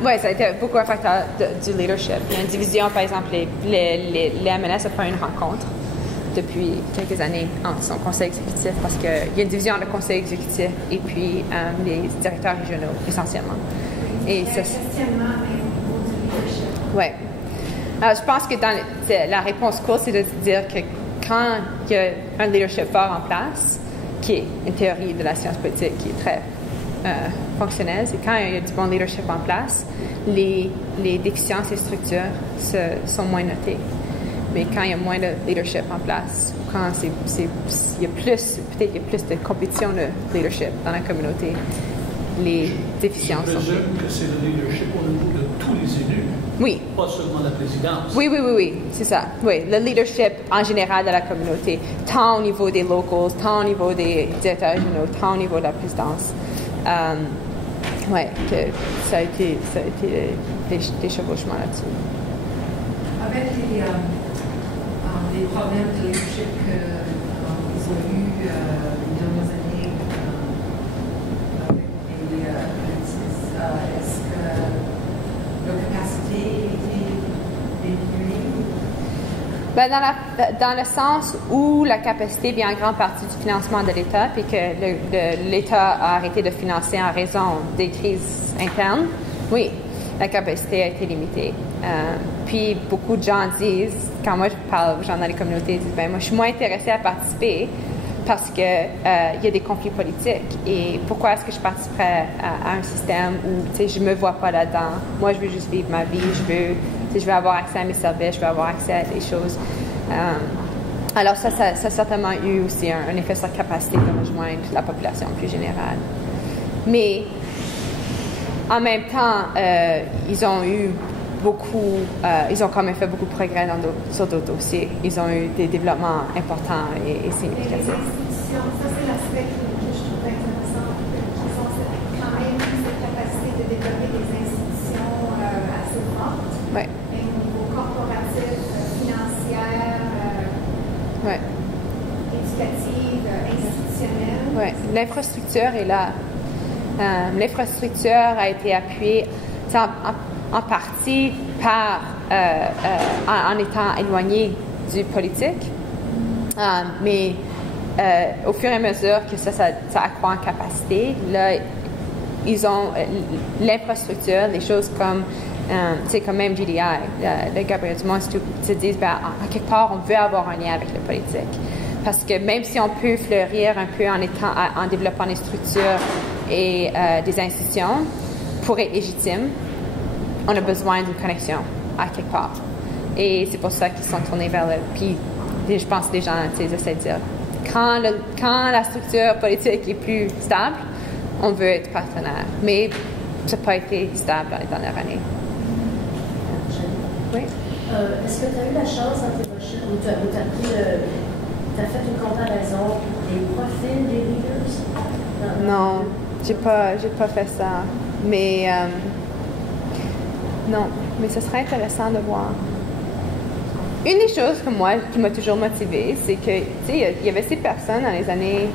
Oui, ça a été beaucoup un facteur du leadership. Il y a une division, par exemple, les MNS ont fait une rencontre depuis quelques années en son conseil exécutif parce qu'il y a une division entre le conseil exécutif et puis les directeurs régionaux, essentiellement. Et ça, questionnement même au niveau du leadership. Oui. Alors, je pense que la réponse courte, c'est de dire que quand il y a un leadership fort en place, qui est une théorie de la science politique qui est très fonctionnelle, c'est quand il y a du bon leadership en place, les déficiences et structures sont moins notées. Mais quand il y a moins de leadership en place, quand il y a plus de compétition de leadership dans la communauté, les déficiences Je présume que c'est le leadership au niveau de tous les élus. Oui. Pas seulement la présidence. Oui, c'est ça. Oui, le leadership en général de la communauté, tant au niveau des locals, tant au niveau des directeurs régionaux, tant au niveau de la présidence. Oui, que ça a été des chevauchements là-dessus. Avec les problèmes de leadership qu'ils ont eu les dernières années avec les politistes, est-ce que leur capacité a été diminuée? Ben, dans le sens où la capacité vient en grande partie du financement de l'État, puis que l'État a arrêté de financer en raison des crises internes, oui, la capacité a été limitée. Puis beaucoup de gens disent, quand moi je parle aux gens dans les communautés, ils disent, ben moi je suis moins intéressée à participer parce que il y a des conflits politiques. Et pourquoi est-ce que je participerais à un système où, tu sais, je me vois pas là-dedans. Moi, je veux juste vivre ma vie. Je veux avoir accès à mes services. Je veux avoir accès à des choses. Alors ça a certainement eu aussi un effet sur la capacité de rejoindre la population plus générale. Mais en même temps, ils ont quand même fait beaucoup de progrès sur d'autres dossiers. Ils ont eu des développements importants et significatifs. Les institutions, ça c'est l'aspect que je trouve intéressant, qu'ils ont quand même eu cette capacité de développer des institutions assez fortes, oui. mais au niveau corporatif, financière, éducative, institutionnelle. Oui, l'infrastructure est là. L'infrastructure a été appuyée en partie en étant éloigné du politique, mais au fur et à mesure que ça accroît en capacité, là, ils ont l'infrastructure, des choses comme, comme même GDI, le Gabriel Dumont Institute, se disent, en quelque part, on veut avoir un lien avec le politique. Parce que même si on peut fleurir un peu en développant des structures et des institutions, pour être légitime, on a besoin d'une connexion à quelque part. Et c'est pour ça qu'ils sont tournés vers le... Puis, je pense que les gens essaient de dire, quand la structure politique est plus stable, on veut être partenaire. Mais ça n'a pas été stable dans les dernières années. Oui? Est-ce que tu as eu la chance dans tes recherches, ou tu as fait une comparaison des profils des leaders? Non, j'ai pas fait ça. Mais non, mais ce serait intéressant de voir. Une des choses qui m'a toujours motivée, c'est que, tu sais, il y avait ces personnes dans les années,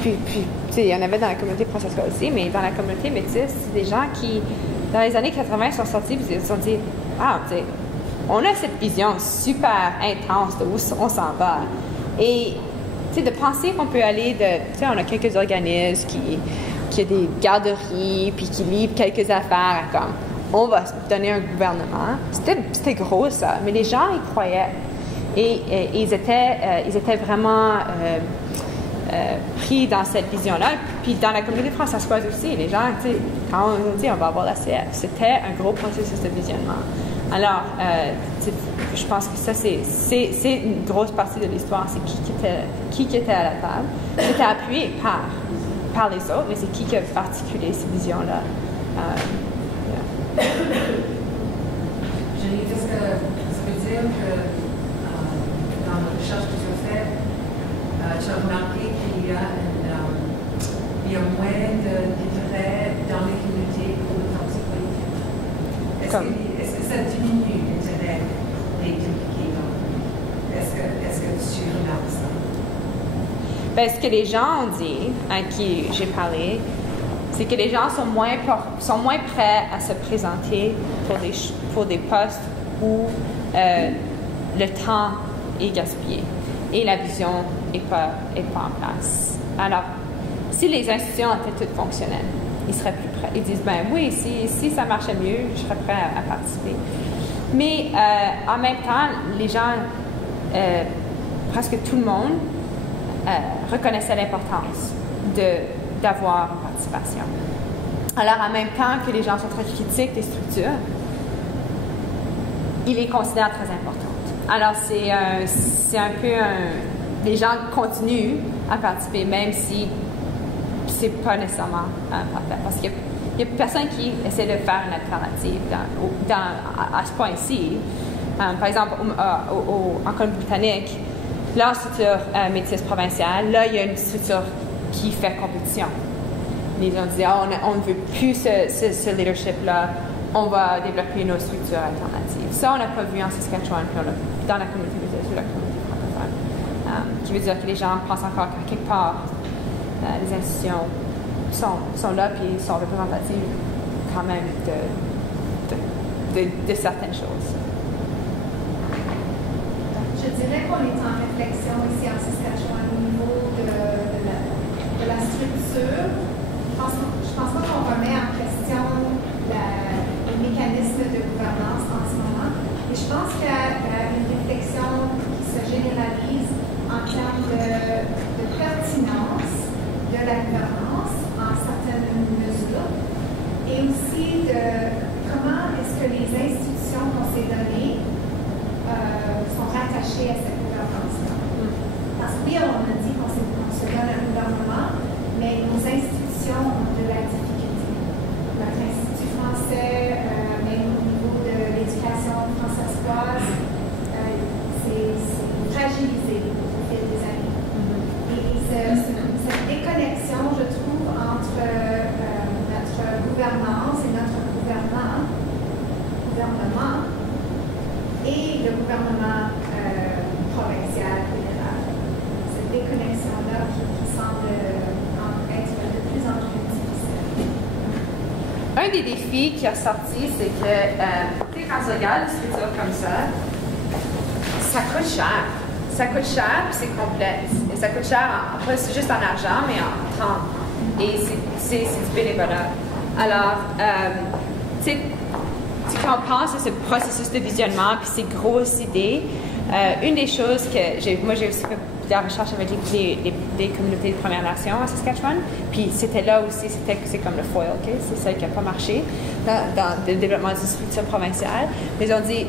puis tu sais, il y en avait dans la communauté française aussi, mais dans la communauté métisse, c'est des gens qui, dans les années 80, sont sortis et se sont dit, ah, tu sais, on a cette vision super intense de où on s'en va. Et, tu sais, de penser qu'on peut aller tu sais, on a quelques organismes qui ont des garderies, puis qui livrent quelques affaires comme, on va donner un gouvernement. C'était gros, ça. Mais les gens, ils croyaient. Et ils étaient vraiment pris dans cette vision-là. Puis dans la communauté française aussi, les gens, tu sais, quand on dit on va avoir la CF, c'était un gros processus de visionnement. Alors, je pense que ça, c'est une grosse partie de l'histoire. C'est qui était à la table. C'était appuyé par les autres, mais c'est qui a articulé ces visions-là. Julie, qu'est-ce que ça veut dire que dans la recherche que tu as faite, tu as remarqué qu'il y a moins d'intérêt dans les communautés pour le parti politique? Est-ce que ça diminue l'intérêt des impliqués? Est-ce que tu remarques ça? Ben, ce que les gens ont dit, à qui j'ai parlé, c'est que les gens sont moins prêts à se présenter pour des postes où le temps est gaspillé et la vision n'est pas en place. Alors, si les institutions étaient toutes fonctionnelles, ils seraient plus prêts. Ils disent, ben oui, si ça marchait mieux, je serais prêt à participer. Mais en même temps, les gens, presque tout le monde, reconnaissait l'importance d'avoir une participation. Alors, en même temps que les gens sont très critiques des structures, ils les considèrent très importantes. Alors, c'est un peu les gens continuent à participer, même si c'est pas nécessairement parfait. Parce qu'il y a personne qui essaie de faire une alternative à ce point-ci. Par exemple, en Colombie-Britannique, leur structure métisse provinciale, là, il y a une structure qui fait compétition. Ils ont dit, on ne veut plus ce leadership-là, on va développer nos structures alternatives. Ça, on n'a pas vu en Saskatchewan, dans la communauté métisse ou la communauté francophone. Qui veut dire que les gens pensent encore qu'à quelque part, les institutions sont là et sont représentatives quand même de certaines choses. Je dirais qu'on est en réflexion ici en Saskatchewan au niveau de la structure. Je pense pas qu'on remet en question les mécanismes de gouvernance en ce moment. Et je pense qu'il y a une réflexion qui se généralise en termes de pertinence de la gouvernance en certaines mesures et aussi de comment est-ce que les institutions qu'on s'est données sont rattachées à cette gouvernance-là. Parce que oui, on a dit qu'on se donne un gouvernement, mais nos institutions ont de la difficulté. Notre Institut français, même au niveau de l'éducation française, c'est fragilisé au fil des années. Et cette déconnexion, je trouve, entre notre gouvernance et notre gouvernement et le gouvernement provincial fédéral. Cette déconnexion-là qui semble être de plus en plus difficile. Un des défis qui a sorti, c'est que, tu sais, quand on regarde une structure comme ça coûte cher. Ça coûte cher, puis c'est complexe. Et ça coûte cher, pas juste en argent, mais en temps. Et c'est du bénévolat. Alors, tu sais, quand on pense à ce processus de visionnement, puis ces grosses idées, une des choses que moi j'ai aussi fait de la recherche avec les communautés de Premières Nations à Saskatchewan, puis c'était là aussi, c'est comme le foil, okay? C'est celle qui n'a pas marché dans le développement d'une structure provinciale. Mais ils ont dit,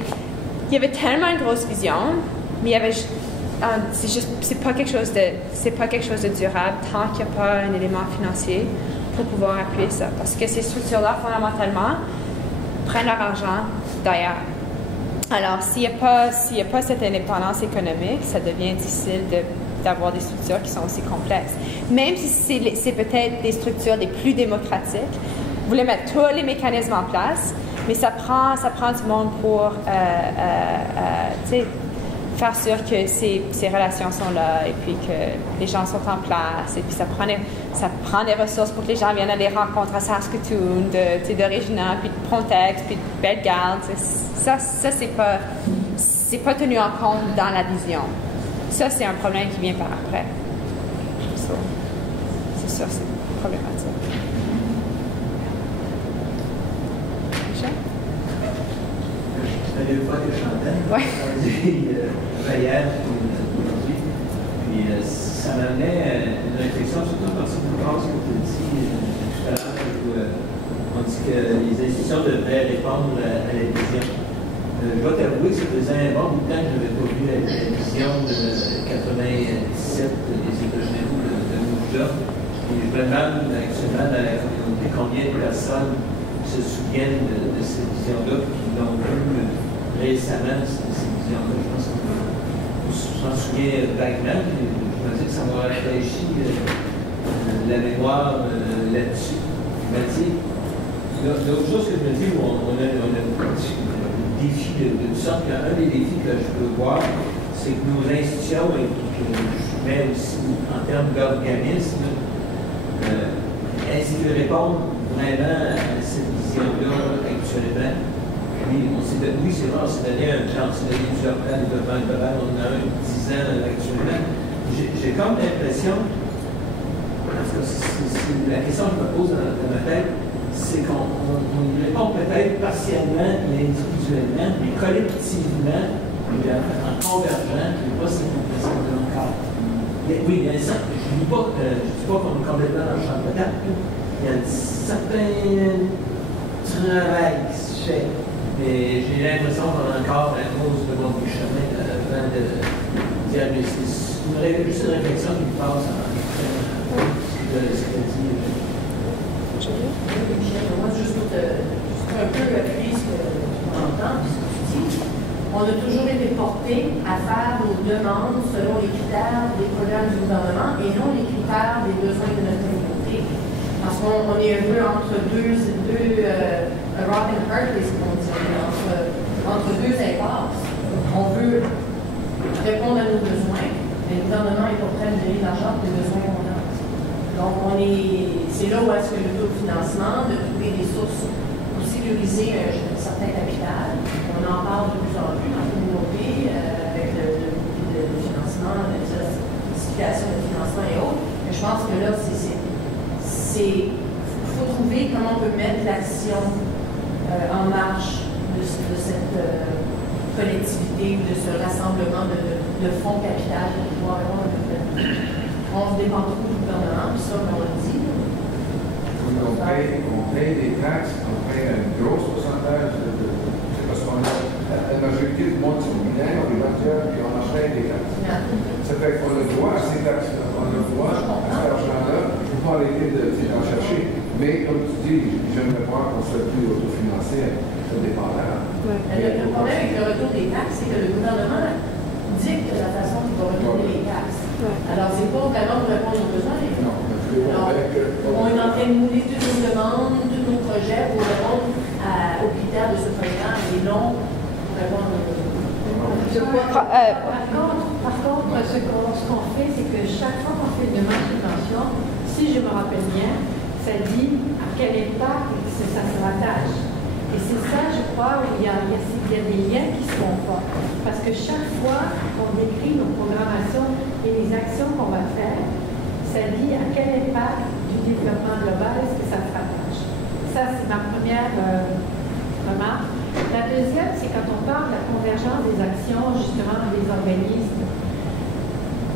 il y avait tellement une grosse vision, mais il y avait c'est pas quelque chose de durable tant qu'il n'y a pas un élément financier pour pouvoir appuyer ça. Parce que ces structures-là, fondamentalement, prennent leur argent d'ailleurs. Alors, s'il n'y a pas cette indépendance économique, ça devient difficile d'avoir des structures qui sont aussi complexes. Même si c'est peut-être des structures les plus démocratiques, vous voulez mettre tous les mécanismes en place, mais ça prend du monde pour faire sûr que ces relations sont là et puis que les gens sont en place. Et puis ça prend des ressources pour que les gens viennent à des rencontres à Saskatoon, de Regina, puis de Pontex, puis de Bellegarde. Ça c'est pas tenu en compte dans la vision. Ça, c'est un problème qui vient par après. C'est sûr, c'est problématique. Ça fait 2 fois que je chantais. Ouais. Hier, aujourd'hui. Puis ça m'amenait une réflexion, surtout à partir d'une phrase que tu as dit tout à l'heure, où on dit que les institutions devraient répondre à la vision. Je dois t'avouer que ça faisait un bon bout de temps que je n'avais pas vu la vision de 97 des États généraux de Mouja. Et je me demande actuellement dans la communauté combien de personnes se souviennent de cette vision-là et qui l'ont vu récemment, cette vision-là. Je pense qu'on s'en souvient vaguement. Je me dis que ça m'a rafraîchi la mémoire là-dessus. Je me dis, l'autre chose que je me dis, on a défis de toute sorte. Un des défis que je peux voir, c'est que nos institutions, et que je mets aussi en termes d'organisme, est-ce qu'ils répondent vraiment à cette vision-là actuellement? Oui, c'est vrai, on s'est donné un plan, on s'est donné plusieurs plans de développement global, on en a un 10 ans actuellement. J'ai comme l'impression, parce que c'est la question que je me pose dans ma tête, c'est qu'on y répond peut-être partiellement, individuellement, mais collectivement, en convergent, je n'ai pas cette impression-là encore. Oui, il y a ça. Je ne dis pas qu'on est complètement dans le champ de table. Il y a un certain travail qui se fait, mais j'ai l'impression qu'on a encore à cause de mon chemin avant de dire, mais c'est juste une réflexion qui me passe en ce qu'elle dit. Moi, juste pour un peu appuyer ce qu'on entend, ce que tu dis, on a toujours été porté à faire nos demandes selon les critères des programmes du gouvernement et non les critères des besoins de notre communauté. Parce qu'on est un peu entre un rock and hard place, comme on dit, entre deux impasses. On veut répondre à nos besoins, mais le gouvernement est pas prêt à donner l'argent pour les besoins qu'on a. Donc, c'est là où est-ce que le taux de financement, de trouver des sources pour sécuriser un certain capital. On en parle de plus en plus dans la communauté avec le financement, la situation de financement et autres. Mais je pense que là, il faut trouver comment on peut mettre l'action en marche de cette collectivité ou de ce rassemblement de fonds capital pour pouvoir répondre à notre on se dépend beaucoup du gouvernement, puis ça, on le dit. On paye des taxes, on paye un gros pourcentage c'est parce qu'on a la majorité du monde sont binaires, on est banquiers, puis on en paye des taxes. Ça fait qu'on a droit à ces taxes-là, on a droit à cet argent-là, il ne faut pas arrêter d'en chercher. Mais comme tu dis, j'aimerais voir qu'on soit plus autofinancé, ça dépend là. Le problème avec le retour des taxes, c'est que le gouvernement dicte la façon qu'il va retourner les taxes. Alors, c'est pas vraiment pour répondre aux besoins. Non. Alors, on est en train de mouler toutes nos demandes, tous nos projets pour répondre aux critères de ce programme et non pour répondre aux besoins. Par contre, ce qu'on fait, c'est que chaque fois qu'on fait une demande de subvention, si je me rappelle bien, ça dit à quel impact ça se rattache. Et c'est ça, je crois, où il y a des liens qui se font pas. Parce que chaque fois qu'on décrit nos programmations et les actions qu'on va faire, ça dit à quel impact du développement global est-ce que ça se rattache. Ça, c'est ma première remarque. La deuxième, c'est quand on parle de la convergence des actions, justement, des organismes.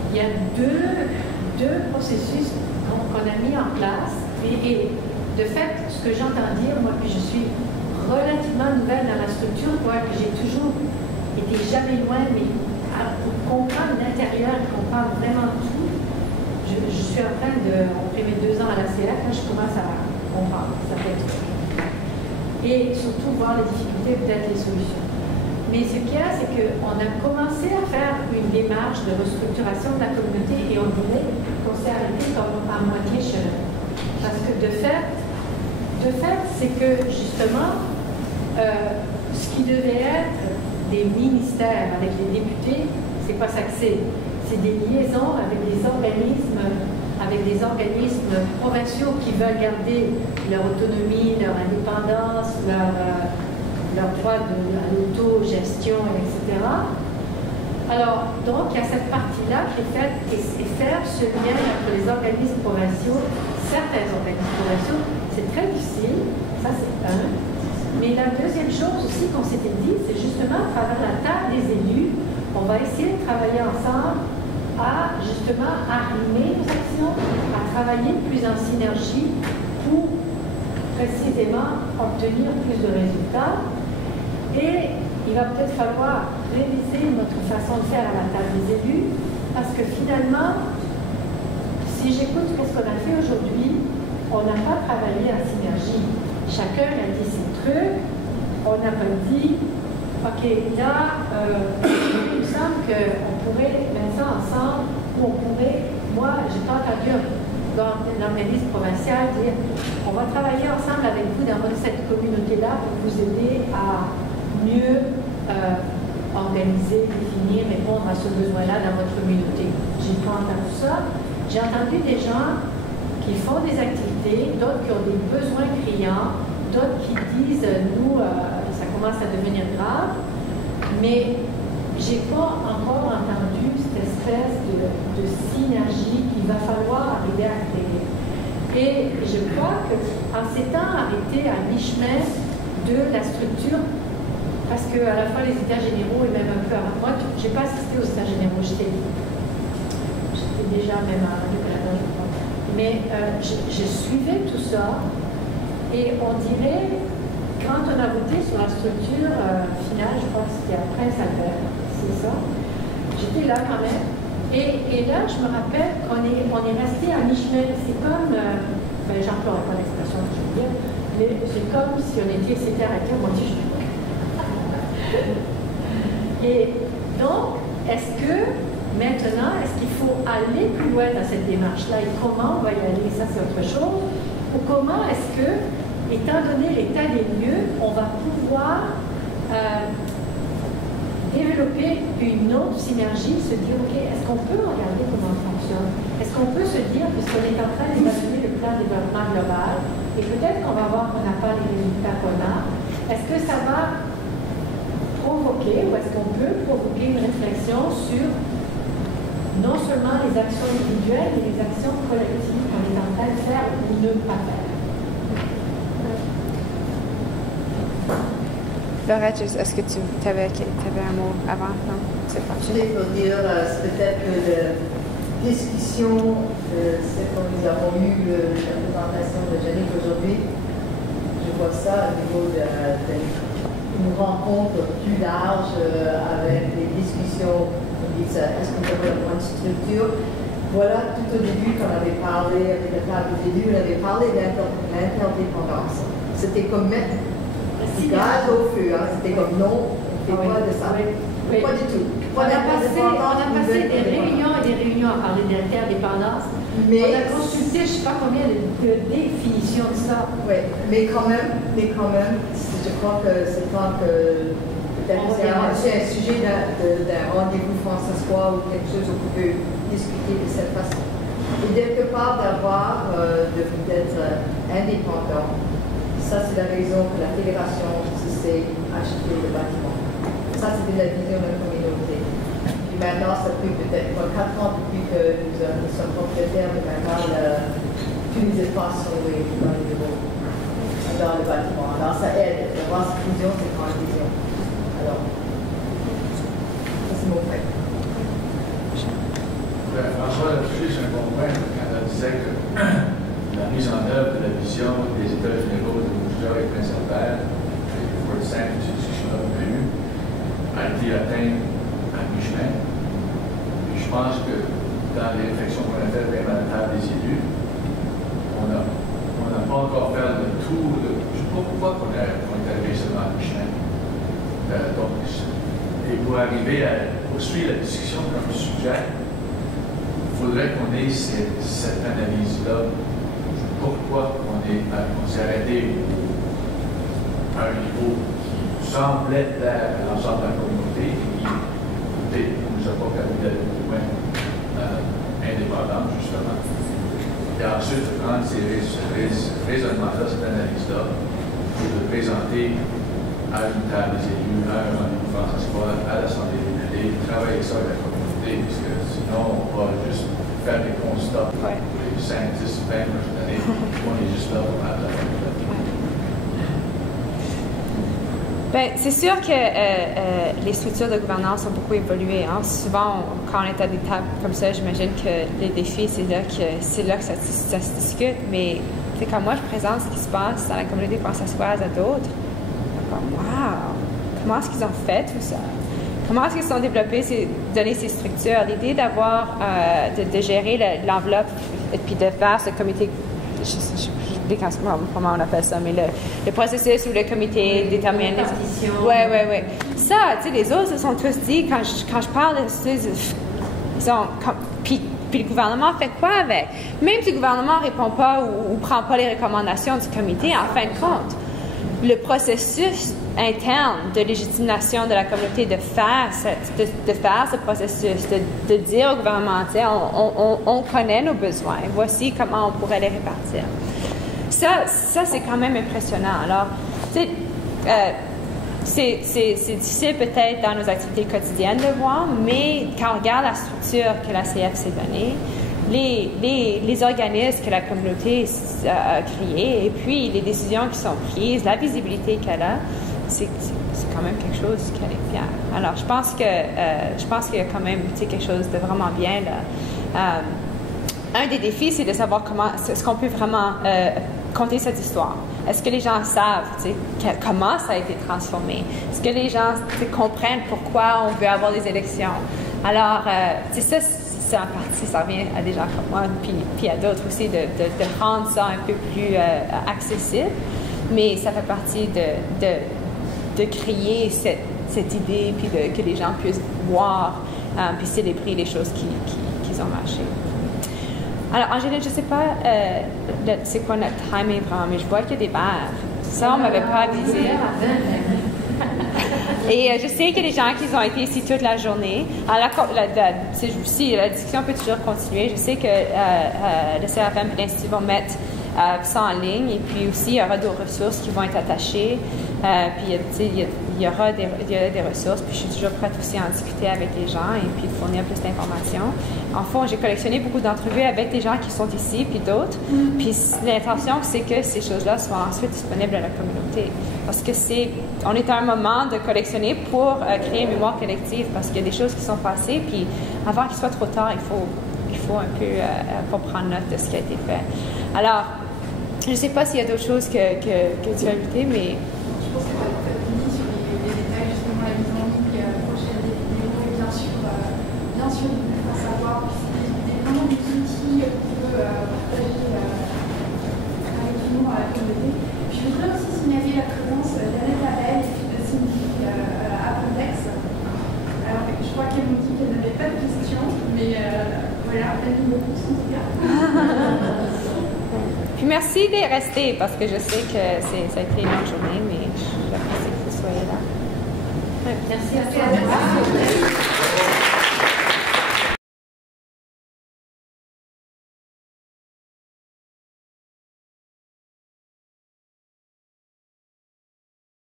Il y a deux processus qu'on a mis en place. Et de fait, ce que j'entends dire, moi, puis je suis relativement nouvelle dans la structure, que j'ai toujours été jamais loin, mais pour comprendre l'intérieur, comprendre vraiment tout, je je suis en train de... On fait mes 2 ans à la CA, quand je commence à comprendre certains trucs. Et surtout voir les difficultés, peut-être les solutions. Mais ce qu'il y a, c'est qu'on a commencé à faire une démarche de restructuration de la communauté et on dirait qu'on s'est arrêté comme à moitié chemin. Parce que de fait c'est que justement, ce qui devait être des ministères avec les députés, c'est pas ça que c'est. C'est des liaisons avec des organismes provinciaux qui veulent garder leur autonomie, leur indépendance, leur droit à l'autogestion, etc. Alors, donc, il y a cette partie-là qui est faite et faire ce lien entre les organismes provinciaux, certains organismes provinciaux, c'est très difficile, ça c'est un. Mais la deuxième chose aussi qu'on s'était dit, c'est justement à travers la table des élus, on va essayer de travailler ensemble à justement arrimer nos actions, à travailler plus en synergie pour précisément obtenir plus de résultats. Et il va peut-être falloir réviser notre façon de faire à la table des élus, parce que finalement, si j'écoute ce qu'on a fait aujourd'hui, on n'a pas travaillé en synergie. Chacun a dit ses trucs, on n'a pas dit, OK, là, il me semble qu'on pourrait mettre ça ensemble, ou on pourrait, moi, j'ai pas entendu un organisme provincial dire, on va travailler ensemble avec vous dans cette communauté-là pour vous aider à mieux organiser, définir, répondre à ce besoin-là dans votre communauté. J'ai pas entendu ça. J'ai entendu des gens qui font des activités, d'autres qui ont des besoins criants, d'autres qui disent, nous, ça commence à devenir grave, mais j'ai pas encore entendu cette espèce de synergie qu'il va falloir arriver à créer. Et je crois qu'en s'étant arrêté à mi-chemin de la structure, parce qu'à la fois les états généraux et même un peu avant moi, je n'ai pas assisté aux états généraux, j'étais déjà même à Radio-Canada, je crois. Mais je suivais tout ça et on dirait, quand on a voté sur la structure finale, je crois que c'était à Prince-Albert, c'est ça, j'étais là quand même. Et là, je me rappelle qu'on est resté à mi-chemin. C'est comme, j'emploierai pas l'expression que je veux dire, mais c'est comme si on s'était arrêté au moitié chemin. Et donc, est-ce que maintenant, est-ce qu'il faut aller plus loin dans cette démarche-là et comment on va y aller? Ça, c'est autre chose. Ou comment est-ce que, étant donné l'état des lieux, on va pouvoir développer une autre synergie, se dire, OK, est-ce qu'on peut regarder comment ça fonctionne? Est-ce qu'on peut se dire, puisqu'on est en train d'évaluer le plan de développement global, et peut-être qu'on va voir qu'on n'a pas les résultats qu'on a, est-ce que ça va provoquer, ou est-ce qu'on peut provoquer une réflexion sur non seulement les actions individuelles, mais les actions collectives qu'on est en train de faire ou ne pas faire? Laurette, est-ce que tu avais un mot avant? Non, c'est pas. Je voulais pour dire, c'est peut-être que la discussion de ce que nous avons eu, la présentation de Jannick aujourd'hui, je vois ça au niveau d'une rencontre plus large avec des discussions, on dit est-ce qu'on devrait avoir une structure? Voilà, tout au début, quand on avait parlé avec la table des élus, on avait parlé d'interdépendance. C'était comme mettre du gaz au feu, hein. C'était comme non, on ne fait pas de ça. Oui. Pas du tout. On a passé des réunions et des réunions à parler d'interdépendance. Mais on a consulté, je ne sais pas combien de définitions de ça. Oui, mais quand même, je crois que c'est temps que peut-être c'est un sujet d'un rendez-vous francescois ou quelque chose où on peut discuter de cette façon. Et quelque part d'avoir, d'être indépendant. Ça, c'est la raison que la fédération s'est acheté le bâtiment. Ça, c'était la vision de la communauté. Puis maintenant, ça fait peut-être 4 ans depuis que nous sommes propriétaires, mais maintenant, tous les espaces sont loués dans les bureaux, dans le bâtiment. Alors, ça aide. D'avoir cette vision, c'est une grande vision. Alors, ça, c'est mon frère. François là-dessus, c'est un bon point quand elle disait que la mise en œuvre de la vision des États généraux de Montréal et Prince-Albert, et pour le simple, cette discussion-là qu'on a eue, a été atteinte à mi-chemin. Je pense que dans les réflexions qu'on a faites même à la table des élus, on n'a pas encore fait le tour de. Je ne sais pas pourquoi on est arrivé seulement à mi-chemin. Et pour arriver à poursuivre la discussion comme je suggère, il faudrait qu'on ait cette analyse-là. Pourquoi on s'est arrêté à un niveau qui semblait plaire à l'ensemble de la communauté et qui ne nous a pas permis d'aller plus loin indépendant, justement. Et ensuite, de prendre ces raisonnements-là, cette analyse-là, pour le présenter à une table des élus, à un rendez-vous François, à l'Assemblée des députés, travailler ça avec la communauté, parce que sinon, on va juste faire des constats pour les 5, 10, 20 prochaines années. On est juste là pour faire la communauté. Bien, c'est sûr que les structures de gouvernance ont beaucoup évolué. Hein. Souvent, quand on est à des tables comme ça, j'imagine que les défis, c'est là que ça se discute. Mais quand moi, je présente ce qui se passe dans la communauté française à d'autres, wow! Comment est-ce qu'ils ont fait tout ça? Comment est-ce qu'ils se sont développés, donné ces structures? L'idée d'avoir, de gérer l'enveloppe et puis de faire ce comité, j'oublie comment on appelle ça, mais le processus où le comité détermine les... Oui. Ça, tu sais, les autres se sont tous dit, quand je parle de ça, ils ont... Puis le gouvernement fait quoi avec? Même si le gouvernement ne répond pas ou ne prend pas les recommandations du comité, en fin de compte, le processus interne de légitimation de la communauté de faire ce processus, de dire au gouvernement, on connaît nos besoins, voici comment on pourrait les répartir. Ça c'est quand même impressionnant. Alors, tu sais, c'est difficile peut-être dans nos activités quotidiennes de voir, mais quand on regarde la structure que la CF s'est donnée, les organismes que la communauté a créés et puis les décisions qui sont prises, la visibilité qu'elle a, c'est quand même quelque chose qu'elle est fière. Alors, je pense qu'il y a quand même quelque chose de vraiment bien là. Un des défis, c'est de savoir est-ce qu'on peut vraiment conter cette histoire. Est-ce que les gens savent comment ça a été transformé? Est-ce que les gens comprennent pourquoi on veut avoir des élections? Alors, ça en partie, ça revient à des gens comme moi, puis à d'autres aussi, de rendre ça un peu plus accessible. Mais ça fait partie de créer cette idée, puis que les gens puissent voir, puis célébrer les choses qui ont marché. Alors, Angéline, je ne sais pas c'est quoi notre timing vraiment, mais je vois qu'il y a des verres. Ça, on ne m'avait pas avisé. Et je sais qu'il y a des gens qui ont été ici toute la journée. Alors, la discussion peut toujours continuer. Je sais que le CRFM et l'Institut vont mettre ça en ligne. Et puis aussi, il y aura d'autres ressources qui vont être attachées. Puis, il y aura des ressources. Puis, je suis toujours prête aussi à en discuter avec les gens et puis de fournir plus d'informations. En fond, j'ai collectionné beaucoup d'entrevues avec des gens qui sont ici, puis d'autres. Puis, l'intention, c'est que ces choses-là soient ensuite disponibles à la communauté. Parce que on est à un moment de collectionner pour créer une mémoire collective, parce qu'il y a des choses qui sont passées, puis avant qu'il soit trop tard, il faut un peu pour prendre note de ce qui a été fait. Alors, je ne sais pas s'il y a d'autres choses que tu as ajoutées, mais... Je pense que tu as dit sur les détails, justement, la mise en ligne prochaine des vidéos, et bien sûr, il faut savoir, c'est vraiment des outils qu'on peut partager avec tout le monde à la communauté. Je voudrais aussi signaler la présence d'Annette Labelle et de Cindy à Pontex. Alors, je crois qu'elle m'ont dit qu'elle n'avait pas de questions, mais voilà, elle nous beaucoup en tout cas. Puis merci d'être resté, parce que je sais que ça a été une longue journée, mais j'apprécie que vous soyez là. Merci à toi.